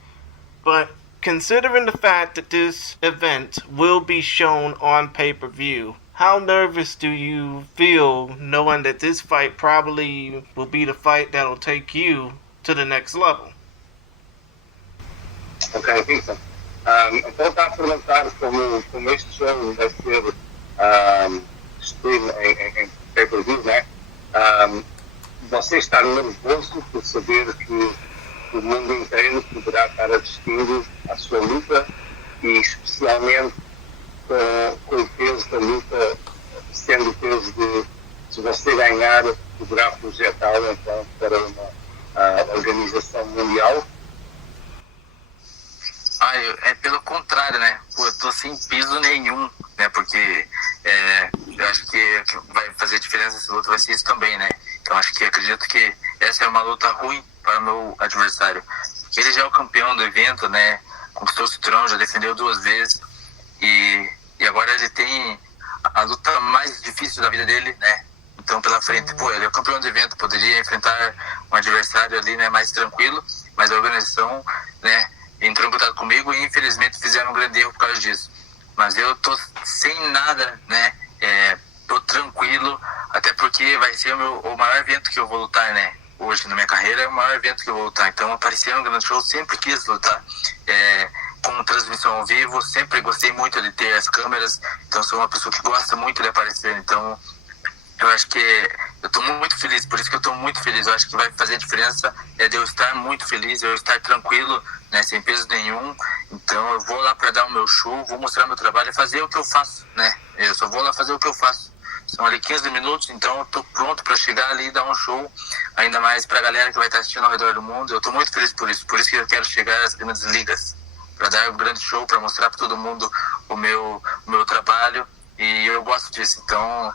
But considering the fact that this event will be shown on pay-per-view, how nervous do you feel knowing that this fight probably will be the fight that'll take you to the next level? Ok, Rickson. Então está a perguntar como este jogo vai ser stream em pay-per-view, né? Você está nervoso por saber que o mundo inteiro poderá estar assistindo à sua luta e especialmente com o peso da luta sendo o peso de, se você ganhar, poderá projetá-lo então para uma organização mundial? É pelo contrário, né? Pô, eu tô sem peso nenhum, né? Porque eu acho que vai fazer diferença essa luta, vai ser isso também, né? Então acredito que essa é uma luta ruim para o meu adversário. Porque ele já é o campeão do evento, né? Conquistou o cinturão, já defendeu 2 vezes. E agora ele tem a luta mais difícil da vida dele, né? Então pela frente, pô, ele é o campeão do evento, poderia enfrentar um adversário ali, né, mais tranquilo, mas a organização, né, entrou em contato comigo e infelizmente fizeram um grande erro por causa disso. Mas eu tô sem nada, né? Tô tranquilo, até porque vai ser o maior evento que eu vou lutar, né? Hoje na minha carreira é o maior evento que eu vou lutar. Então aparecer no grande show, sempre quis lutar. Com transmissão ao vivo, sempre gostei muito de ter as câmeras, então sou uma pessoa que gosta muito de aparecer, então eu acho que eu estou muito feliz, por isso que eu estou muito feliz, eu acho que vai fazer a diferença de eu estar muito feliz, eu estar tranquilo, né, sem peso nenhum, então eu vou lá para dar o meu show, vou mostrar meu trabalho e fazer o que eu faço, né, eu só vou lá fazer o que eu faço, São ali 15 minutos, então eu tô pronto para chegar ali e dar um show, ainda mais pra galera que vai estar assistindo ao redor do mundo. Eu tô muito feliz por isso que eu quero chegar às grandes ligas, para dar um grande show, para mostrar para todo mundo o meu trabalho, e eu gosto disso. Então,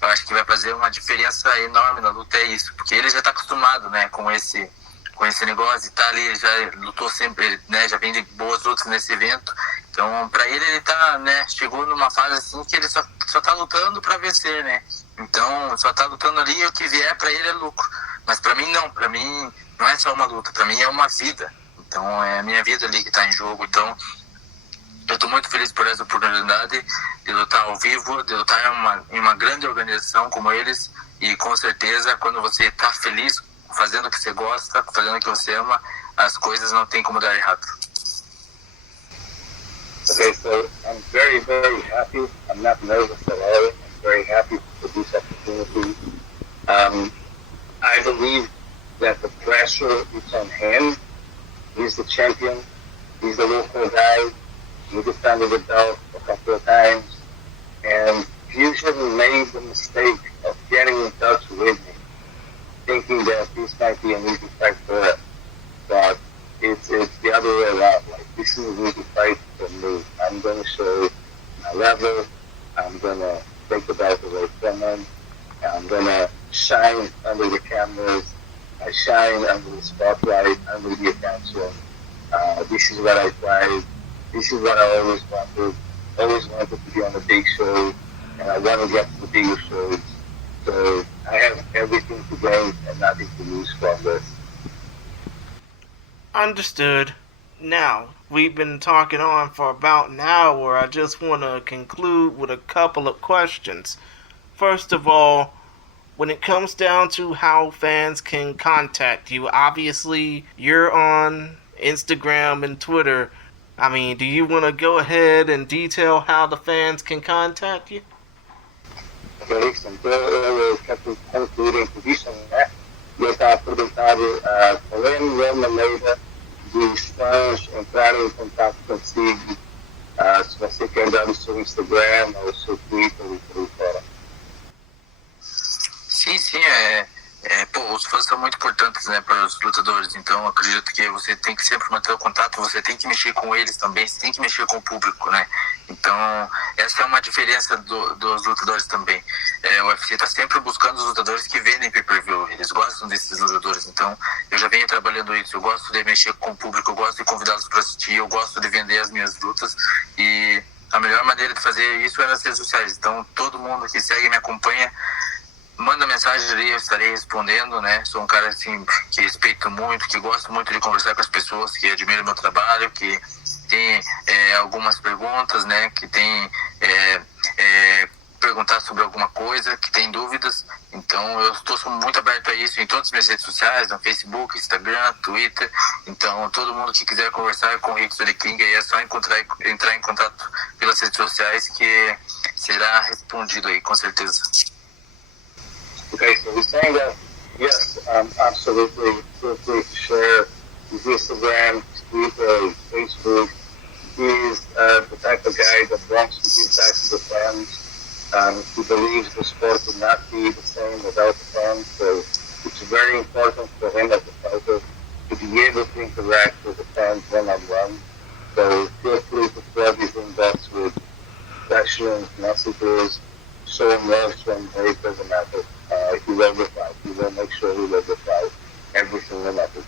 eu acho que vai fazer uma diferença enorme na luta, é isso, porque ele já tá acostumado, né, com esse negócio, e tá ali, ele já lutou sempre, né, já vem de boas lutas nesse evento. Então, para ele tá, né, chegou numa fase assim que ele só tá lutando para vencer, né? Então, só tá lutando ali, e o que vier para ele é lucro. Mas para mim não é só uma luta, para mim é uma vida. Então, é a minha vida ali que tá em jogo. Então, eu tô muito feliz por essa oportunidade de lutar ao vivo, de lutar em uma grande organização como eles, e com certeza, quando você tá feliz fazendo o que você gosta, fazendo o que você ama, as coisas não tem como dar errado. Okay, so I'm very, very happy. I'm not nervous at all. I'm very happy for this opportunity. I believe that the pressure is on him. He's the champion. He's the local guy. He defended the belt a couple of times. And usually made the mistake of getting in touch with me, thinking that this might be an easy fight for us. But it's the other way around. Like, this is an easy fight for me. I'm going to show my level. I'm going to take the belt away from him. I'm going to shine under the cameras. I shine under the spotlight, under the attention. This is what I tried. This is what I always wanted. Always wanted to be on the big show, and I want to get to the bigger shows. So I have everything to gain and nothing to lose from this. Understood. Now, we've been talking on for about an hour. I just want to conclude with a couple of questions. First of all, when it comes down to how fans can contact you, obviously you're on Instagram and Twitter. I mean, do you want to go ahead and detail how the fans can contact you? Rickson, eu quero concluir a entrevista, né? E eu estava aproveitando a maneira dos fãs entrarem em contato consigo, se você quer dar o seu Instagram ou o seu Twitter e por aí fora. Sim, os fãs são muito importantes, né, para os lutadores. Então, eu acredito que você tem que sempre manter o contato, você tem que mexer com eles também, você tem que mexer com o público, né? Então, essa é uma diferença dos lutadores também. O UFC está sempre buscando os lutadores que vendem pay-per-view, eles gostam desses lutadores. Então, eu já venho trabalhando isso, eu gosto de mexer com o público, eu gosto de convidá-los para assistir, eu gosto de vender as minhas lutas, e a melhor maneira de fazer isso é nas redes sociais. Então, todo mundo que segue e me acompanha, manda mensagem ali, eu estarei respondendo, né? Sou um cara assim que respeito muito, que gosto muito de conversar com as pessoas, que admiram meu trabalho, que tem algumas perguntas, né? Que tem perguntar sobre alguma coisa, que tem dúvidas. Então eu estou muito aberto a isso em todas as minhas redes sociais, no Facebook, Instagram, Twitter. Então todo mundo que quiser conversar com o Rickson King aí é só entrar em contato pelas redes sociais, que será respondido aí, com certeza. Okay, so he's saying that, yes, absolutely, feel free to share his Instagram, his Twitter, his Facebook. He's the type of guy that wants to give back to the fans. He believes the sport would not be the same without the fans, so it's very important for him as a fighter to be able to interact with the fans one-on-one. So feel free to flood his inbox with questions, messages, showing love, showing hate, doesn't matter. He will reply. He will make sure he will reply every single message.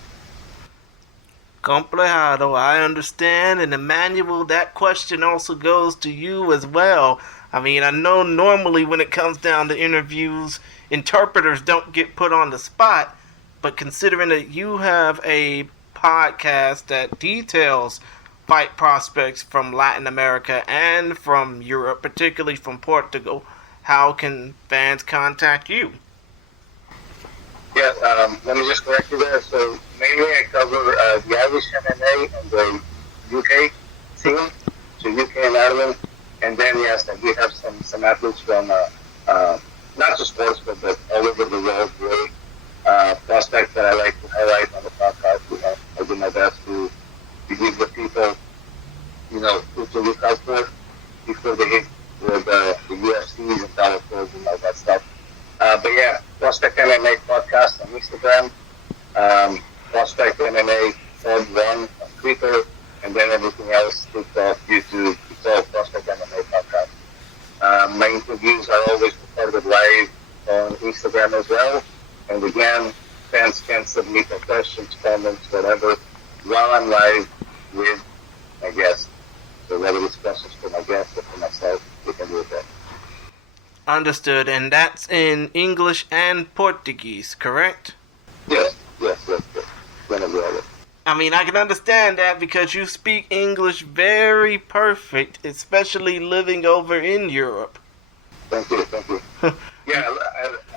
Complicado, I understand. And Emanuel, that question also goes to you as well. I mean, I know normally when it comes down to interviews, interpreters don't get put on the spot. But considering that you have a podcast that details fight prospects from Latin America and from Europe, particularly from Portugal, how can fans contact you? Yeah, let me just correct you there. So mainly I cover the Irish MMA and the UK scene, so UK and Ireland. And then, yes, I do have some athletes from not just sports, but all over the world, really. Prospects that I like to highlight on the podcast. I do my best to give the people, who to look out for before they hit the UFCs and California. MMA Podcast on Instagram, Prospect MMA Pod 1 on Twitter, and then everything else, TikTok, YouTube, it's all Prospect MMA Podcast. My interviews are always recorded live on Instagram as well. And again, fans can submit their questions, comments, whatever, while I'm live with my guest. So whether it's questions for my guest or for myself, we can do it there. Understood. And that's in English and Portuguese, correct? Yes. Whenever. I mean, I can understand that because you speak English very perfect, especially living over in Europe. Thank you. Yeah,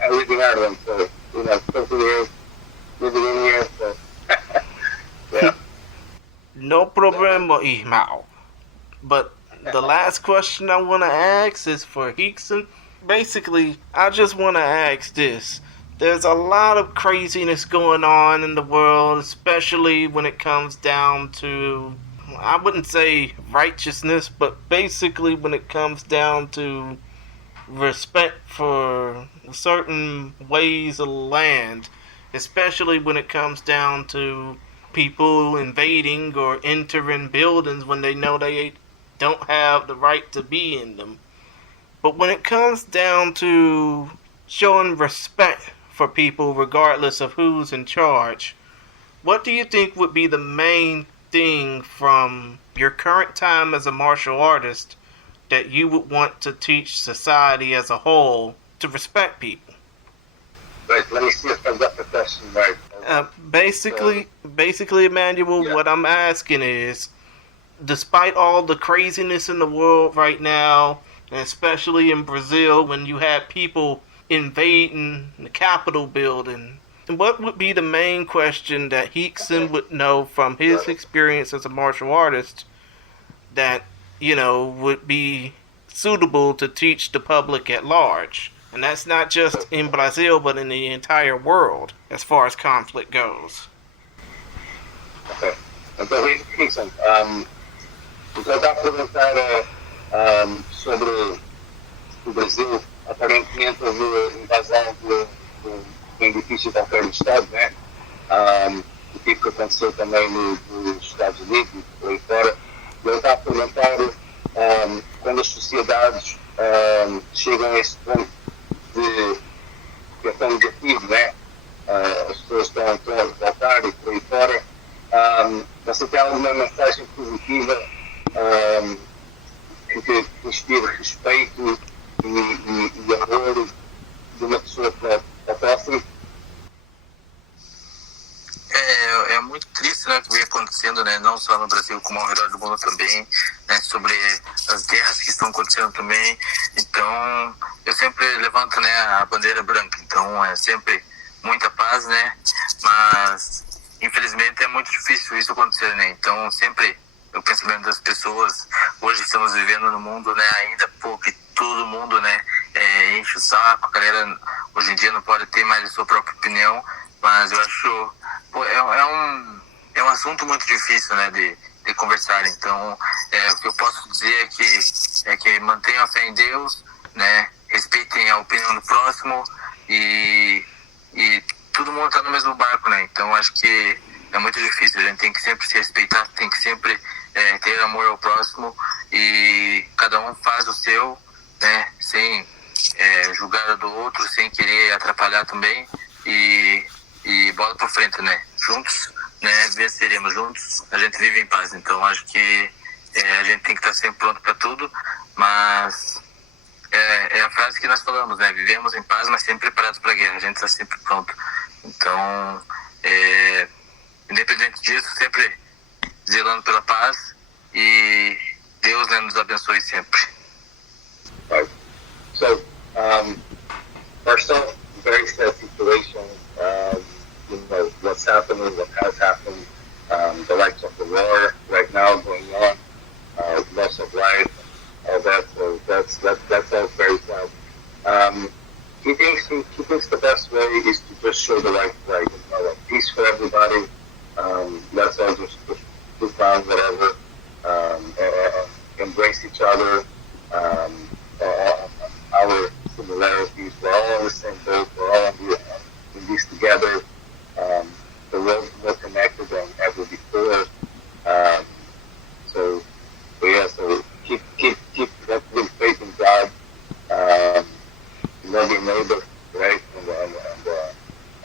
I live in Ireland, so, 20 years living in here, so, yeah. No problema, Emanuel. But the last question I want to ask is for Rickson. Basically, I just want to ask this. There's a lot of craziness going on in the world, especially when it comes down to, I wouldn't say righteousness, but basically when it comes down to respect for certain ways of land, especially when it comes down to people invading or entering buildings when they know they don't have the right to be in them. But when it comes down to showing respect for people regardless of who's in charge, what do you think would be the main thing from your current time as a martial artist that you would want to teach society as a whole to respect people? Right, let me see if I've got the question right. Basically, Emanuel, Yeah. What I'm asking is, despite all the craziness in the world right now, and especially in Brazil when you had people invading the Capitol building, what would be the main question that Rickson would know from his experience as a martial artist that, would be suitable to teach the public at large? And that's not just in Brazil, but in the entire world, as far as conflict goes. Ok. Então, Rickson, o que eu estava a perguntar sobre o Brasil, aparentemente houve invasão do edifício de Afeganistão, né? O que aconteceu também nos Estados Unidos e por aí fora. Eu estava a perguntar quando as sociedades chegam a esse ponto de que é tão negativo, né? As pessoas estão a revoltar e por aí fora. Você tem alguma mensagem positiva que inspire respeito e amor de uma pessoa para a próxima? É muito triste, né, o que vem acontecendo, né, não só no Brasil como ao redor do mundo também, né, sobre as guerras que estão acontecendo também. Então eu sempre levanto, né, a bandeira branca. Então é sempre muita paz, né, mas infelizmente é muito difícil isso acontecer, né. Então sempre o pensamento das pessoas, hoje estamos vivendo no mundo, né, ainda porque todo mundo, né, enche o saco, a galera hoje em dia não pode ter mais a sua própria opinião, mas eu acho, é um assunto muito difícil, né, de conversar. Então o que eu posso dizer é que mantenham a fé em Deus, né, respeitem a opinião do próximo e todo mundo está no mesmo barco, né. Então acho que é muito difícil, a gente tem que sempre se respeitar, tem que sempre ter amor ao próximo e cada um faz o seu, né, sem julgar do outro, sem querer atrapalhar também e bola pra frente, né, juntos, né, venceremos, juntos a gente vive em paz. Então acho que a gente tem que estar sempre pronto para tudo, mas é a frase que nós falamos, né, vivemos em paz, mas sempre preparados para a guerra, a gente está sempre pronto. Então independente disso, sempre zelando pela paz e Deus, né, nos abençoe sempre. Right. So, first off, very sad situation. What's happening, what has happened, the likes of the war right now going on, loss of life, all that. So that's all very sad. He thinks the best way is to just show the right flag, like peace for everybody. Let's all just put down whatever, embrace each other. Our similarities, we're all on the same boat, we're all on the friendly neighbor, right?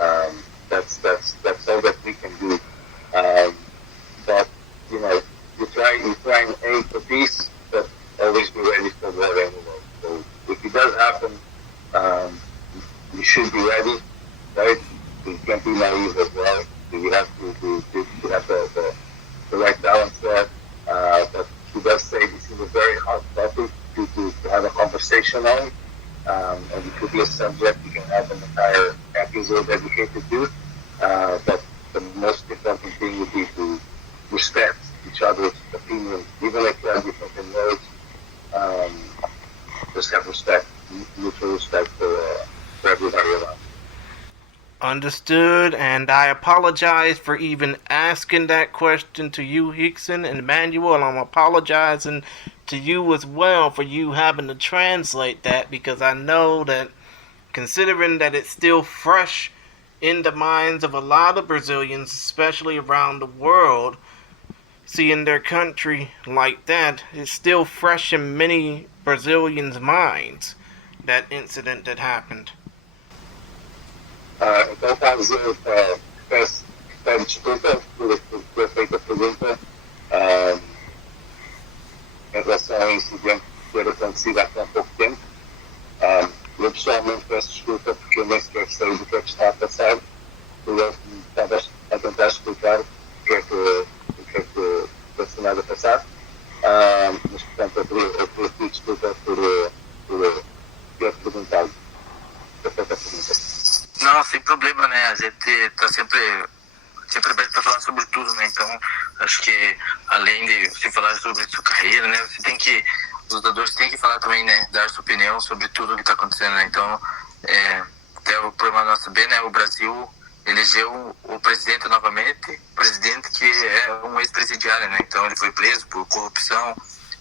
And that's all that we can do. But you try and aim for peace, but always be ready for war anyway. So if it does happen, you should be ready, right? You can't be naive as well. You have to have the right balance there. But he does say this is a very hard topic to have a conversation on. And it could be a subject you can have an entire episode dedicated to. But the most important thing would be to respect each other's opinions, even if you have different opinions. Just have respect, mutual respect for everybody around. Understood, and I apologize for even asking that question to you, Rickson and Emanuel. I'm apologizing to you as well for you having to translate that, because I know that, considering that it's still fresh in the minds of a lot of Brazilians, especially around the world, seeing their country like that, it's still fresh in many Brazilians' minds, that incident that happened. Então, caso peço desculpa por ter feito a pergunta em relação ao incidente ter acontecido há tão pouco tempo. Eu pessoalmente peço desculpa porque eu nem sequer sei do que é que está a passar. Eu estava a tentar explicar o que é que está nada a passar. Mas, portanto, eu peço desculpa por ter perguntado. Não, sem problema, né? A gente tá sempre aberto para falar sobre tudo, né? Então, acho que além de se falar sobre sua carreira, né? Os lutadores têm que falar também, né? Dar sua opinião sobre tudo o que tá acontecendo, né? Então, até o problema nosso bem, né? O Brasil elegeu o presidente novamente, presidente que é um ex-presidiário, né? Então, ele foi preso por corrupção.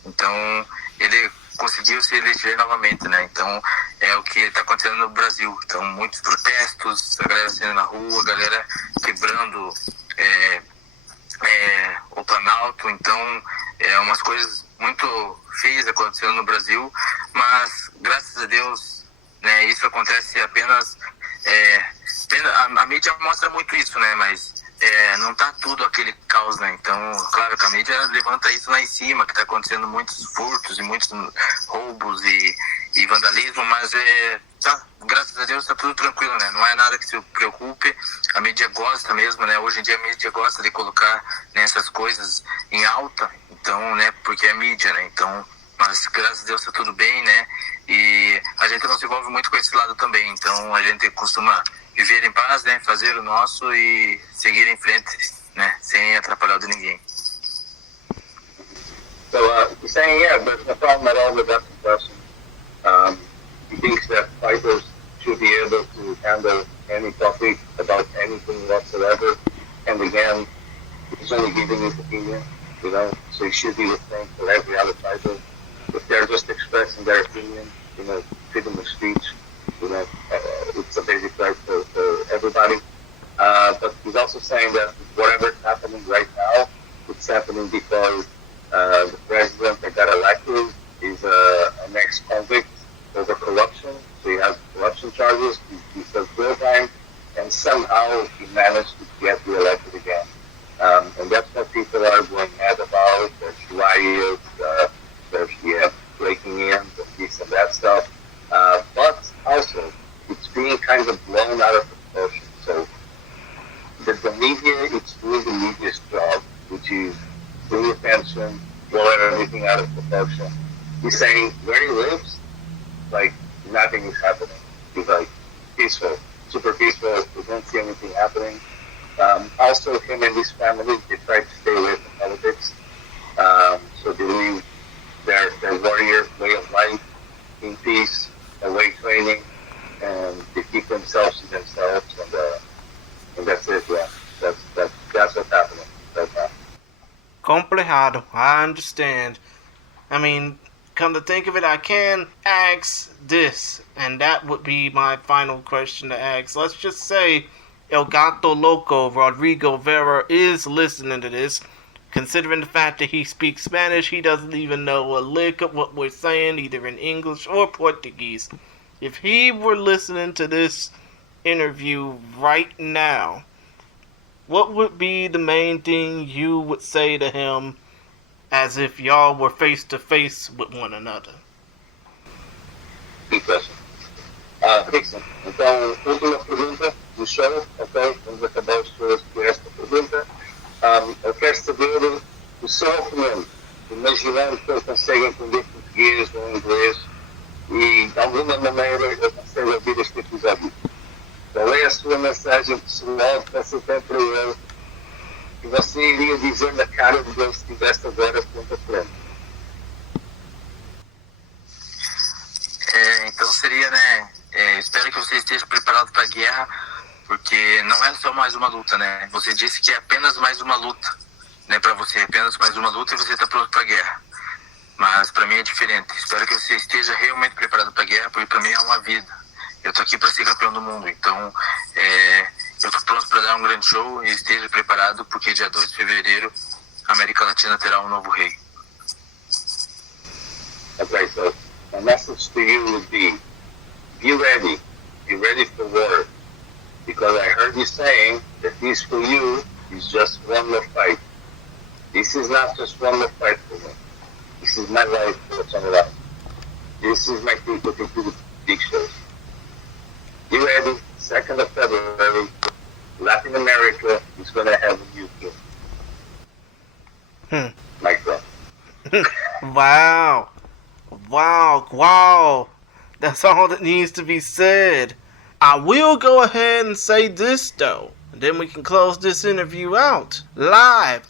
Então, ele conseguiu se eleger novamente, né? Então, é o que está acontecendo no Brasil. Então, muitos protestos, a galera saindo na rua, a galera quebrando o Planalto. Então, umas coisas muito feias acontecendo no Brasil, mas, graças a Deus, né, isso acontece apenas... a mídia mostra muito isso, né? Mas não tá tudo aquele caos, né? Então, claro que a mídia levanta isso lá em cima, que tá acontecendo muitos furtos e muitos roubos e vandalismo, mas graças a Deus tá tudo tranquilo, né? Não é nada que se preocupe, a mídia gosta mesmo, né? Hoje em dia a mídia gosta de colocar, né, essas coisas em alta, então, né, porque é mídia, né? Então, mas graças a Deus tá tudo bem, né? E a gente não se envolve muito com esse lado também, então a gente costuma viver em paz, né? Fazer o nosso e seguir em frente, né? Sem atrapalhar de ninguém. So he's saying, there's no problem at all with that person. He thinks that fighters should be able to handle any topic about anything whatsoever. And again, he's only giving his opinion, so he should be the same for every other fighter. If they're just expressing their opinion, freedom of speech, it's a basic right for everybody. But he's also saying that whatever's happening right now, it's happening because the president that got elected is an ex-convict over corruption. So he has corruption charges, he served jail time, and somehow he managed to get reelected again. And that's what people are going mad about. There's riots, there's breaking in, and this and that stuff. But also, it's being kind of blown out of proportion. So the media, it's doing the media's job, which is bring attention, blow everything out of proportion. He's saying where he lives, like nothing is happening. He's like peaceful, super peaceful. We don't see anything happening. Also, him and his family, they try to stay away from politics. So they live their warrior way of life in peace, away training, and they keep themselves to themselves, and that's it. Yeah, that's what's happening right now. Complicado. I understand. I mean, come to think of it, I can ask this, and that would be my final question to ask. Let's just say El Gato Loco, Rodrigo Vera, is listening to this. Considering the fact that he speaks Spanish, he doesn't even know a lick of what we're saying, either in English or Portuguese. if he were listening to this interview right now, what would be the main thing you would say to him as if y'all were face to face with one another? Good question. Rickson, então, última pergunta do show, ok? Vamos acabar os shows por esta pergunta. Eu quero saber o seu opinião, imaginando que eu consigo entender português ou inglês e de alguma maneira eu consigo ouvir este episódio. Qual é a sua mensagem pessoal que você tem para ele que você iria dizer na cara de Deus se estivesse agora frente a frente? Então seria, né? Espero que você esteja preparado para a guerra, porque não é só mais uma luta, né? Você disse que é apenas mais uma luta, né? Para você é apenas mais uma luta e você está pronto para a guerra. Mas para mim é diferente. Espero que você esteja realmente preparado para a guerra, porque para mim é uma vida. Eu tô aqui para ser campeão do mundo, então eu tô pronto para dar um grande show e esteja preparado, porque dia 2 de fevereiro a América Latina terá um novo rei. Okay, so my message to you would be ready for war, because I heard you saying that this for you is just one more fight. This is not just one more fight for me. This is my life for some life. This is my people to do the big shows. Be ready, 2nd of February, Latin America is going to have a new king. Mic drop. Wow. That's all that needs to be said. I will go ahead and say this though, and then we can close this interview out. Live,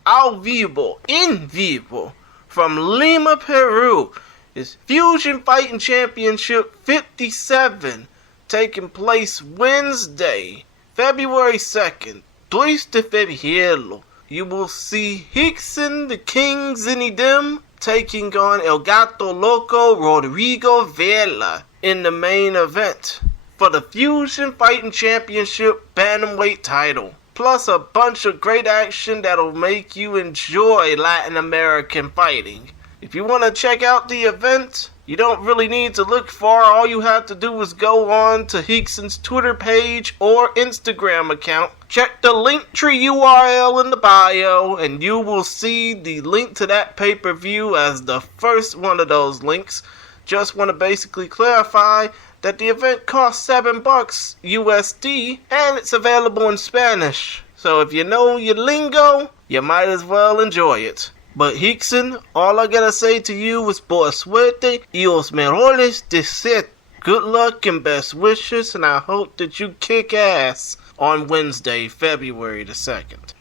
in vivo, from Lima, Peru, is Fusion Fighting Championship 57, taking place Wednesday, February 2nd, 2 de febrero. You will see Rickson the King Zenidim taking on El Gato Loco Rodrigo Vera in the main event for the Fusion Fighting Championship Bantamweight Title. Plus a bunch of great action that'll make you enjoy Latin American fighting. If you want to check out the event, you don't really need to look far. All you have to do is go on to Rickson's Twitter page or Instagram account. Check the Linktree URL in the bio, and you will see the link to that pay-per-view as the first one of those links. Just want to basically clarify that the event costs $7 USD, and it's available in Spanish. So if you know your lingo, you might as well enjoy it. But Rickson, all I gotta say to you is boa suerte y os mejores deseos. Good luck and best wishes, and I hope that you kick ass on Wednesday, February the 2nd.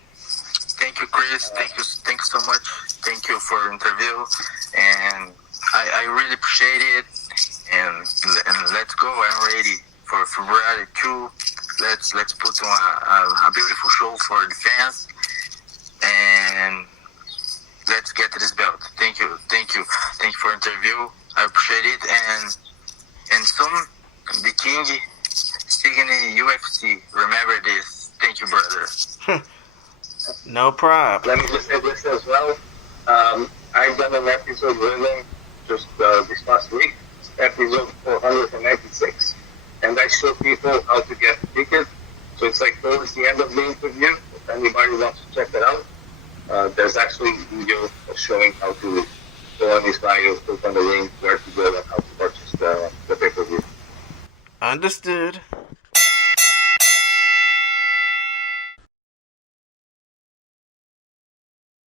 Thank you, Chris. Thank you so much. Thank you for the interview, and I really appreciate it. And let's go. I'm ready for February 2. Let's put on a beautiful show for the fans, and let's get to this belt. Thank you for the interview. I appreciate it, and soon the king sticking in UFC. Remember this. Thank you, brother. No problem. Let me just say this as well. I've done an episode with him just this past week, episode 496, and I show people how to get the ticket. So it's like towards the end of the interview. If anybody wants to check it out, there's actually a video showing how to go on this bio, click on the link, where to go, and how to purchase the pay-per-view. Understood.